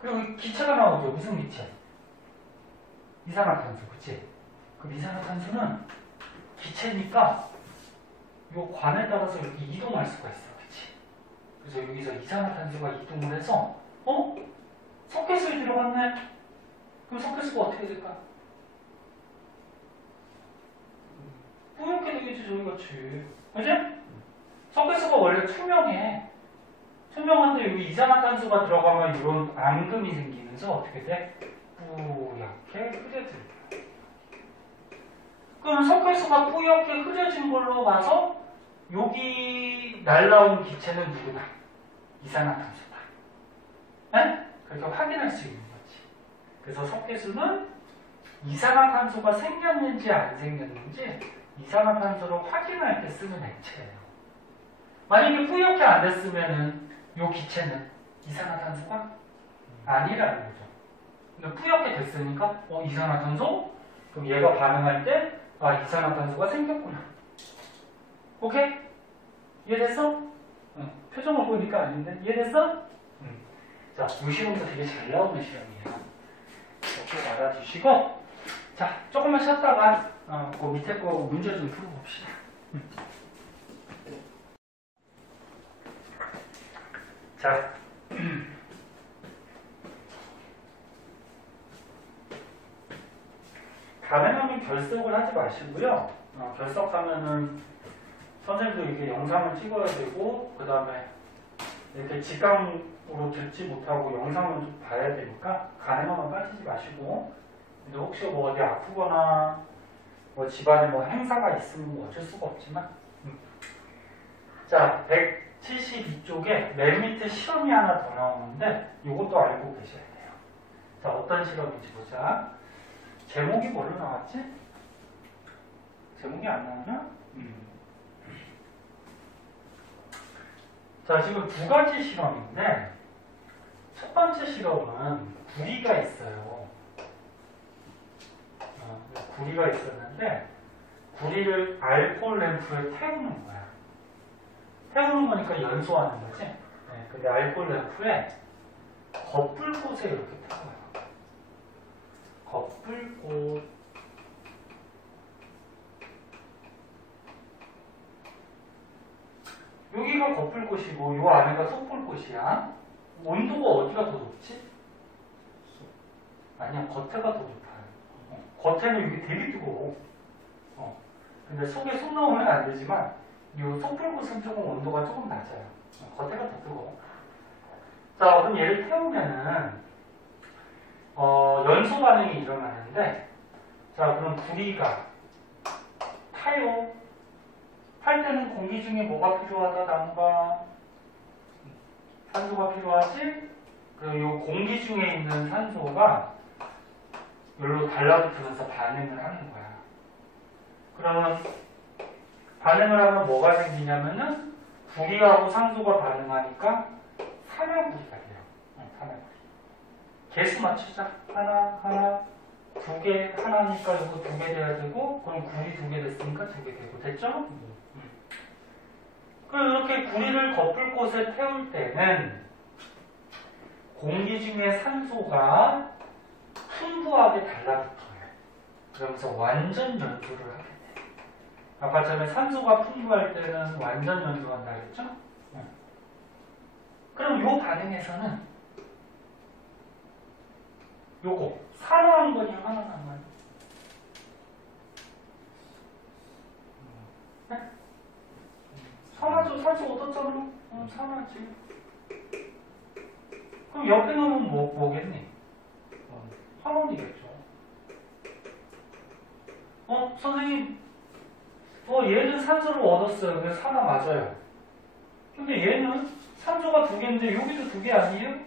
그리고 기체가 나오죠. 무슨 기체? 이산화탄소, 그치? 그럼 이산화탄소는 기체니까 이 관에 따라서 이렇게 이동할 수가 있어, 그치? 그래서 여기서 이산화탄소가 이동을 해서 석회수에 들어갔네? 그럼 석회수가 어떻게 될까? 뿌옇게 되겠지, 저기같이. 그치? 석회수가 원래 투명해. 투명한데 여기 이산화탄소가 들어가면 이런 앙금이 생기면서 어떻게 돼? 뿌옇게 흐려져. 그럼 석회수가 뿌옇게 흐려진 걸로 봐서 여기 날라온 기체는 누구다? 이산화탄소다. 네? 그렇게 확인할 수 있는 거지. 그래서 석회수는 이산화탄소가 생겼는지 안 생겼는지 이산화탄소를 확인할 때 쓰는 액체예요. 만약에 뿌옇게 안 됐으면은 이 기체는 이산화탄소가 아니라는 거죠. 근데 뿌옇게 됐으니까 이산화탄소? 그럼 얘가 반응할 때 이산화탄소가 생겼구나. 오케이? 이해됐어? 표정을 보니까 아닌데 이해됐어? 자, 이 시험도 되게 잘 나오는 시험이에요. 이렇게 알아주시고 자, 조금만 쉬었다가 그 밑에 거 문제 좀 풀어봅시다. 자, 가능하면 결석을 하지 마시고요. 결석하면은 선생님도 이렇게 영상을 찍어야 되고, 그 다음에 이렇게 직강으로 듣지 못하고 영상을 좀 봐야 되니까 가능하면 빠지지 마시고, 근데 혹시 뭐 어디 아프거나 뭐 집안에 뭐 행사가 있으면 뭐 어쩔 수가 없지만, 자, 172쪽에 맨 밑에 실험이 하나 더 나오는데 이것도 알고 계셔야 돼요. 자, 어떤 실험인지 보자. 제목이 뭘로 나왔지? 제목이 안 나오나? 자, 지금 두 가지 실험인데 첫 번째 실험은 구리가 있어요. 구리가 있었는데 구리를 알코올 램프에 태우는 거야. 태우는 거니까 연소하는 거지. 네, 근데 알코올 램프에 겉불꽃에 이렇게 태워요. 겉불꽃. 여기가 겉불꽃이고 요 안에가 속불꽃이야. 온도가 어디가 더 높지? 아니야, 겉에가 더 높아요. 겉에는 이게 되게 뜨거워. 근데 속에 손 넣으면 안 되지만 요 속불꽃은 조금 온도가 조금 낮아요. 겉에가 더 뜨거워. 자, 그럼 얘를 태우면은 연소 반응이 일어나는데, 자, 그럼 구리가 타요. 탈 때는 공기 중에 뭐가 필요하다, 나무가? 산소가 필요하지? 그리고 이 공기 중에 있는 산소가 여기로 달라붙으면서 반응을 하는 거야. 그러면 반응을 하면 뭐가 생기냐면은 구리하고 산소가 반응하니까 산화구리가 돼요. 산화구리. 개수 맞추자. 하나, 두 개, 하나니까 이거 두 개 돼야 되고, 그럼 구리 두 개 됐으니까 두 개 되고, 됐죠? 그럼 이렇게 구리를 겉불꽃에 태울 때는 공기 중에 산소가 풍부하게 달라붙어요. 그러면서 완전 연소를 하게 돼요. 아까 전에 산소가 풍부할 때는 완전 연소한다 그랬죠? 그럼 요 반응에서는 요거 산화한 거냐 환원한 거냐? 네? 산화죠. 산소 얻었잖아. 산화지. 그럼 옆에 놓으면 뭐겠니? 환원이겠죠. 선생님, 얘는 산소를 얻었어요. 그래서 산화 맞아요. 근데 얘는 산소가 두 개인데 여기도 두 개 아니에요?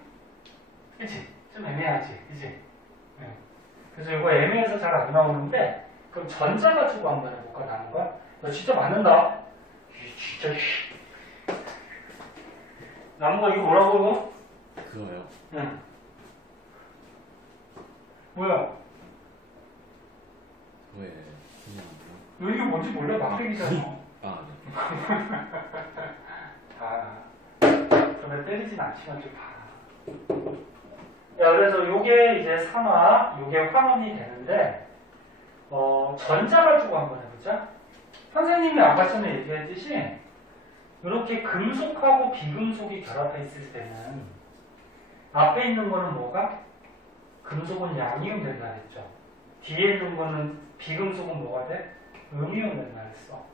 그치? 좀 애매하지? 그치? 네. 그래서 이거 애매해서 잘 안 나오는데, 그럼 전자 가지고 한번 해볼까, 나누가? 너 진짜 맞는다. 진짜. 나무가 이거 뭐라고 이거? 그거요? 응. 뭐야? 왜? 그냥 이게 뭔지 몰라? 막대기잖아. 아, 네. 자, 그러면 때리진 않지만 좀 봐라. 야, 그래서 요게 이제 산화, 요게 환원이 되는데, 전자 가지고 한번 해보자. 선생님이 아까 전에 얘기했듯이, 이렇게 금속하고 비금속이 결합해 있을 때는, 앞에 있는 거는 뭐가? 금속은 양이온 된다 했죠. 뒤에 있는 거는 비금속은 뭐가 돼? 음이온 된다 했어.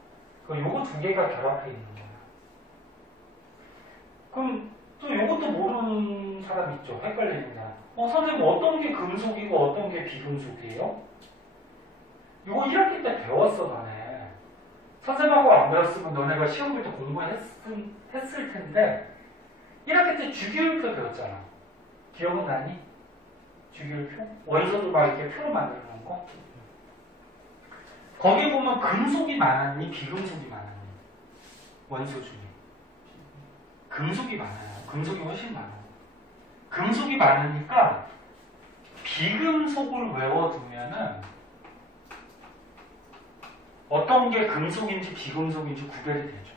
요거 두 개가 결합해 있는 거야. 그럼 또 요것도 모르는 사람 있죠. 헷갈리는 사람. 선생님 어떤 게 금속이고 어떤 게 비금속이에요? 이거 1학기 때 배웠어, 너네. 선생님하고 안 배웠으면 너네가 시험 볼 때 공부했을 텐데 1학기 때 주기율표 배웠잖아. 기억은 나니? 주기율표? 원소도 막 이렇게 표로 만들어 놓은 거? 거기 보면 금속이 많았니? 비금속이 많았니? 원소 중에. 금속이 많아요. 금속이 훨씬 많아요. 금속이 많으니까 비금속을 외워두면은 어떤 게 금속인지 비금속인지 구별이 되죠.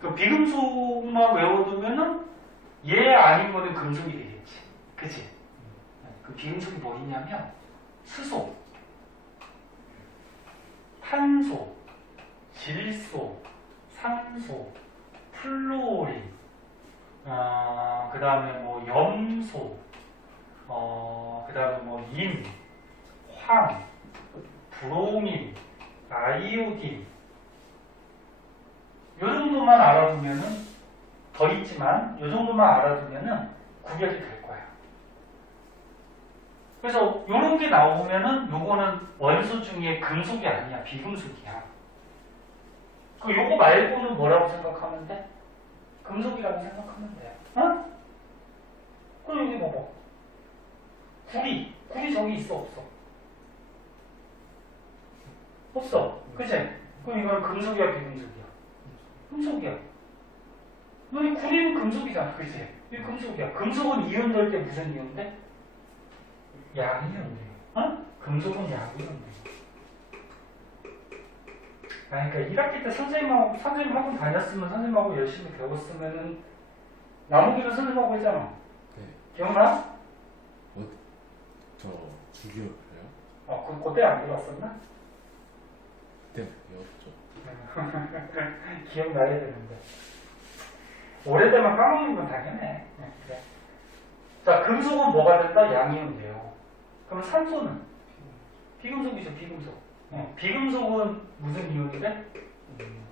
그 비금속만 외워두면은 얘 아닌 거는 금속이 되겠지. 그치? 그 비금속이 뭐냐면 수소, 탄소, 질소, 산소, 플루오린, 그 다음에 뭐 염소, 그 다음에 뭐 인, 황, 브로민, 아이오딘 요 정도만 알아두면은 더 있지만 요 정도만 알아두면은 구별이 될 거야. 그래서 요런 게 나오면은 요거는 원소 중에 금속이 아니야. 비금속이야. 그 요거 말고는 뭐라고 생각하면 돼? 금속이라고 생각하면 돼. 어? 그럼 여기 봐봐. 구리 저기 있어 없어? 없어. 그치? 그럼 이건 금속이야 비금속이야? 금속이야. 너희 구리는 금속이잖아. 그치? 이 금속이야. 금속은 이온될 때 무슨 이온돼? 양이온돼. 어? 금속은 양이온돼. 그러니까 1학기 때 선생님 학원 다녔으면 선생님하고 열심히 배웠으면은 나무기도 선생님하고 했잖아. 네. 기억나? 저 주기요 그래요? 그때 안 들었었나? 그때 배웠죠. 기억나야 되는데. 오래되면 까먹는 건 당연해. 그래. 자, 금속은 뭐가 된다? 양이온 돼요. 그럼 산소는? 비금속이죠, 비금속. 비금속은 무슨 이온이 돼?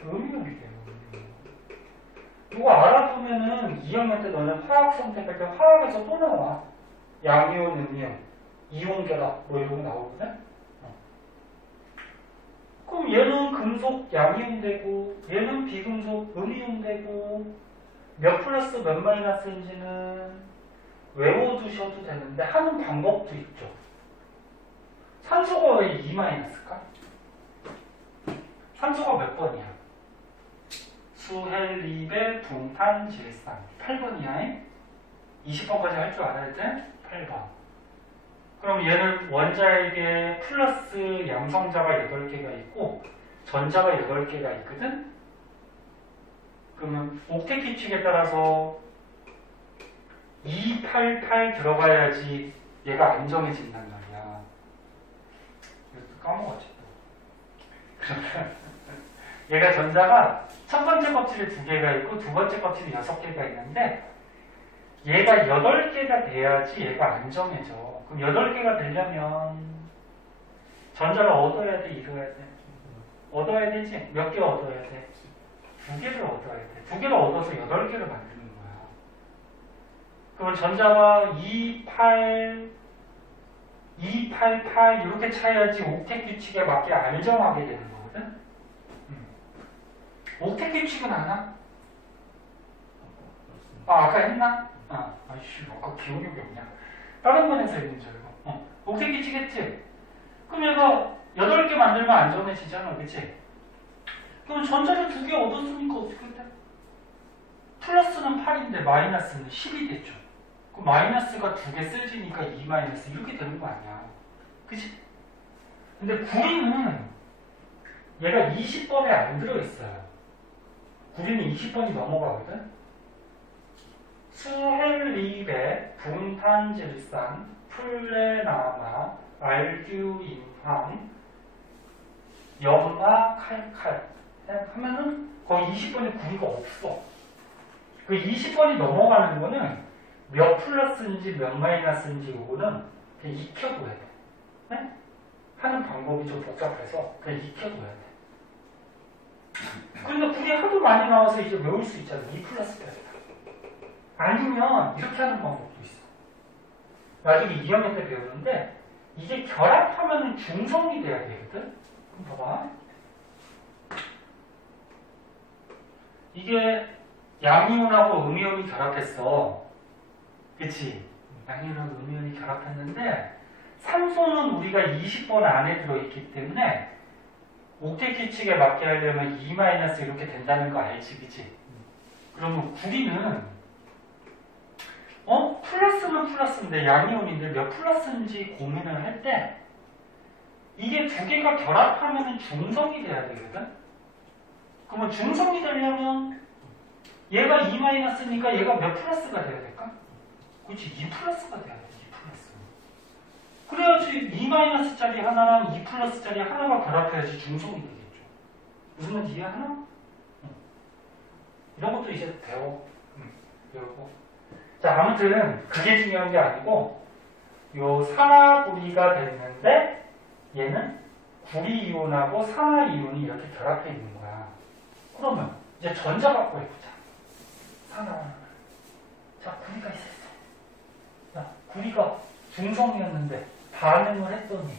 음이온이 돼요. 이거 알아두면은 2학년 때 너는 화학 선택할 때 화학에서 또 나와. 양이온, 음이온, 이온 결합 뭐 이런 거 나오거든? 그럼 얘는 금속 양이온 되고 얘는 비금속 음이온 되고 몇 플러스 몇 마이너스인지는 외워두셔도 되는데 하는 방법도 있죠. 산소가 왜 2 마이너스일까? 산소가 몇 번이야? 수헬립의 붕탄질산 8번이야. 20번까지 할 줄 알아야 돼? 8번. 그럼 얘는 원자에게 플러스 양성자가 8개가 있고 전자가 8개가 있거든? 그러면 옥텟 규칙에 따라서 288 들어가야지 얘가 안정해진단 말이야. 이것도 까먹었지 또. 얘가 전자가 첫 번째 껍질에 2개가 있고 두 번째 껍질에 6개가 있는데 얘가 8개가 돼야지 얘가 안정해져. 그럼 8개가 되려면 전자를 얻어야 돼, 잃어야 돼? 얻어야 되지? 몇 개 얻어야 돼? 2개를 얻어야 돼. 2개를 얻어서 8개를 만드는 거야. 그러면 전자가 288 이렇게 차야지 옥텟 규칙에 맞게 안정하게 되는 거거든? 옥텟 규칙은 아나? 아까 했나? 아이씨, 아까 기억력이 없냐? 다른 번에서 했는 줄 알고. 옥텟 규칙 했지? 그럼 얘가 8개 만들면 안정해지잖아, 그치? 그럼 전자를 2개 얻었으니까 어떻게 돼? 플러스는 8인데 마이너스는 10이 됐죠. 그 마이너스가 2개 쓰지니까 2 마이너스 이렇게 되는 거 아니야. 그치? 근데 구리는 얘가 20번에 안 들어있어요. 구리는 20번이 넘어가거든? 수헬립의 붕탄질산, 플레나마, 알규인황, 염화, 칼칼 하면은 거의 20번에 구리가 없어. 그 20번이 넘어가는 거는 몇 플러스인지 몇 마이너스인지 요거는 그냥 익혀둬야 돼. 네? 하는 방법이 좀 복잡해서 그냥 익혀둬야 돼. 근데 구리 하도 많이 나와서 이제 외울 수 있잖아. 2 플러스 빼다. 아니면 이렇게 하는 방법도 있어. 나중에 2학년 때 배우는데 이게 결합하면 중성이 돼야 되거든? 그럼 봐봐. 이게 양이온하고 음이온이 결합했어. 그치? 양이온하고 음이온이 결합했는데 산소는 우리가 20번 안에 들어있기 때문에 옥텟 규칙에 맞게 하려면 2- 이렇게 된다는 거 알지? 그치? 그러면 구리는 플러스는 플러스인데 양이온인데 몇 플러스인지 고민을 할 때 이게 2개가 결합하면 중성이 돼야 되거든? 그러면 중성이 되려면 얘가 2-니까 얘가 몇 플러스가 돼야 될까? 그렇지, 2 플러스가 돼야 돼. 2 플러스. 그래야지 2-짜리 하나랑 2 플러스짜리 하나가 결합해야지 중성이 되겠죠. 무슨 말인지 이해하나? 이런 것도 이제 배워. 요거. 자, 아무튼 그게 중요한 게 아니고 요 산화구리가 됐는데 얘는 구리이온하고 산화이온이 이렇게 결합해 있는 거야. 그러면 이제 전자 갖고 해보자. 산화. 자, 구리가 있었어. 자, 구리가 중성이었는데 반응을 했더니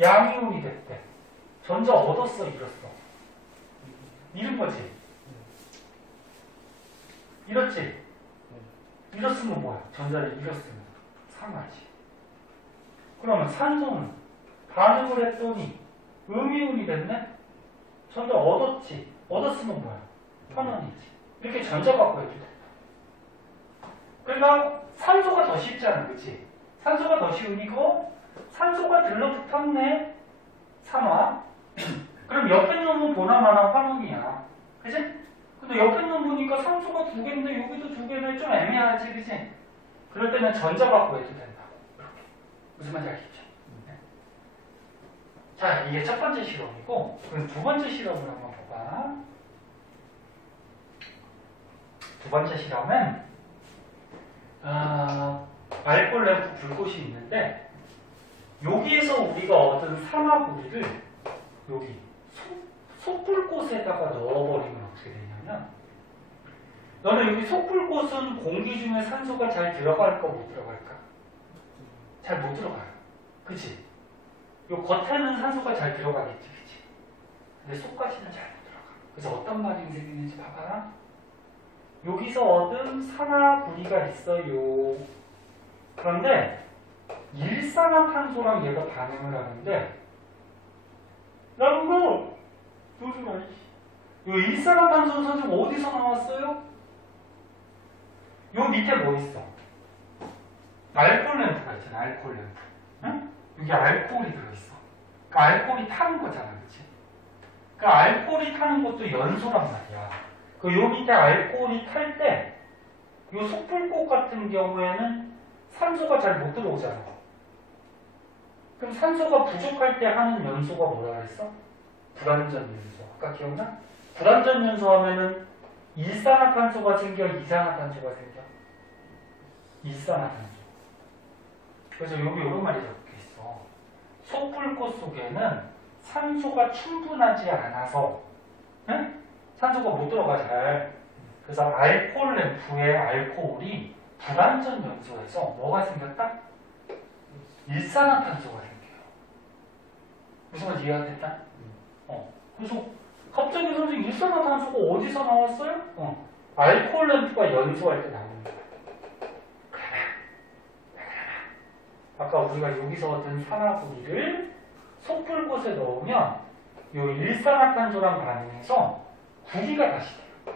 양이온이 됐대. 전자 얻었어, 잃었어? 잃은 거지. 잃었지? 잃었으면 뭐야? 전자를 잃었으면 산화지. 그러면 산소는 반응을 했더니 음이온이 됐네? 전자 얻었지. 얻었으면 뭐야? 환원이지. 이렇게 전자 갖고 해도 돼. 그러니까 산소가 더 쉽잖아. 그치? 산소가 더 쉬우니까 산소가 들러붙었네. 산화. 그럼 옆에 놈은 보나마나 환원이야. 그치? 근데 옆에 놈 보니까 산소가 두 개인데 여기도 두 개네. 좀 애매하지. 그치? 그럴 때는 전자 갖고 해도 된다고. 이렇게. 무슨 말인지 알겠죠? 네. 자, 이게 첫 번째 실험이고, 그럼 두 번째 실험을 한번 봐봐. 두 번째 실험은, 알코올 램프 불꽃이 있는데, 여기에서 우리가 얻은 산화구리를 여기 속불꽃에다가 넣어버리면 어떻게 되냐면, 너는 여기 속불꽃은 공기 중에 산소가 잘 들어갈까 못 들어갈까? 잘 못 들어가요. 그치? 요 겉에는 산소가 잘 들어가겠지, 그치? 근데 속까지는 잘 못 들어가. 그래서 어떤 말이 생기는지 봐봐. 여기서 얻은 산화구리가 있어요. 그런데 일산화탄소랑 얘가 반응을 하는데, 여러분, 요즘 요 일산화탄소 선생 어디서 나왔어요? 요 밑에 뭐 있어? 알코올 램프가 있잖아, 알코올 램프. 응? 여기 알코올이 들어있어. 그러니까 알코올이 타는 거잖아, 그치? 그러니까 알코올이 타는 것도 연소란 말이야. 요 밑에 알코올이 탈 때, 요 속불꽃 같은 경우에는 산소가 잘 못 들어오잖아. 그럼 산소가 부족할 때 하는 연소가 뭐라 그랬어? 불완전 연소. 아까 기억나? 불완전 연소 하면은 일산화탄소가 생겨, 이산화탄소가 생겨? 일산화탄소. 그래서 여기 이런 말이 적혀 있어. 속불꽃 속에는 산소가 충분하지 않아서, 응? 산소가 못 들어가 잘. 그래서 알코올 램프의 알코올이 불완전 연소해서 뭐가 생겼다? 일산화탄소가 생겨요. 무슨 말인지 이해가 됐다? 그래서 갑자기 선생님 일산화탄소가 어디서 나왔어요? 알코올 램프가 연소할 때 나오는 거야. 아까 우리가 여기서 얻은 산화구리를 속불꽃에 넣으면 요 일산화탄소랑 반응해서 구리가 다시 돼요.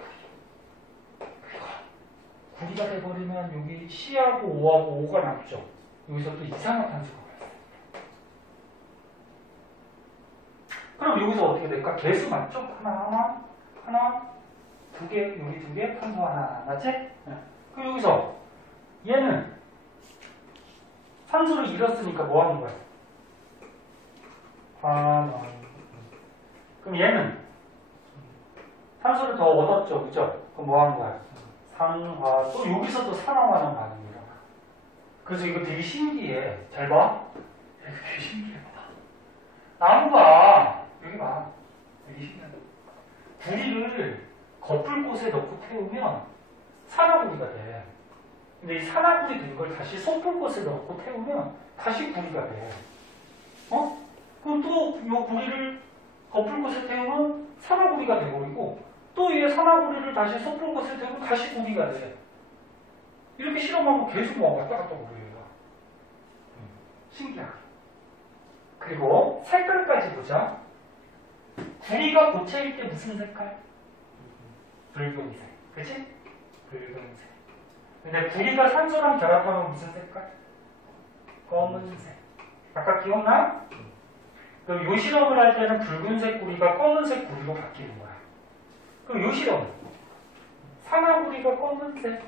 구리가 돼버리면 여기 C하고 O하고 O가 남죠. 여기서 또 이산화탄소가 발생해요. 그럼 여기서 어떻게 될까? 개수 맞죠? 하나, 두 개, 여기 두 개, 탄소 하나, 맞지? 그럼 여기서 얘는 산소를 잃었으니까 뭐 하는 거야? 환원. 그럼 얘는 산소를 더 얻었죠, 그죠? 그럼 뭐 하는 거야? 산화. 또 여기서도 산화와는 반응이 일어나. 그래서 이거 되게 신기해. 잘 봐. 이거 되게 신기해. 나무가 여기 봐. 되게 신기하다. 구리를 거풀꽃에 넣고 태우면 산화구리가 돼. 근데 이 산화구리 된 걸 다시 속불꽃에 넣고 태우면 다시 구리가 돼. 그럼 또 이 구리를 거풀꽃에 태우면 산화구리가 돼버리고 또 이 산화구리를 다시 속불꽃에 태우면 다시 구리가 돼. 이렇게 실험하면 계속 뭐 왔다 갔다 오르요. 신기하게. 그리고 색깔까지 보자. 구리가 고체일 때 무슨 색깔? 붉은색. 그치? 붉은색. 근데 구리가 산소랑 결합하면 무슨 색깔? 검은색. 아까 기억나? 그럼 요 실험을 할 때는 붉은색 구리가 검은색 구리로 바뀌는 거야. 그럼 요 실험. 산화구리가 검은색.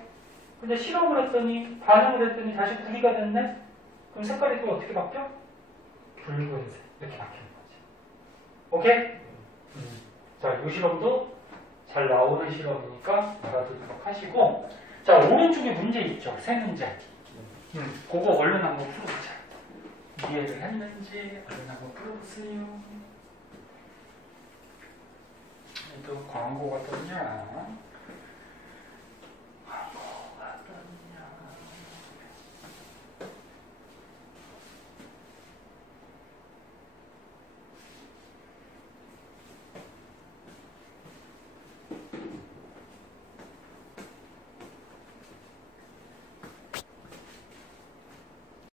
근데 실험을 했더니, 반응을 했더니 다시 구리가 됐네? 그럼 색깔이 또 어떻게 바뀌어? 붉은색. 이렇게 바뀌는 거지. 오케이? 자, 요 실험도 잘 나오는 실험이니까 알아두도록 하시고, 자, 오른쪽에 문제 있죠? 세 문제. 그거 얼른 한번 풀어보자. 이해를 했는지 얼른 한번 풀어보세요. 또 광고가 떴냐?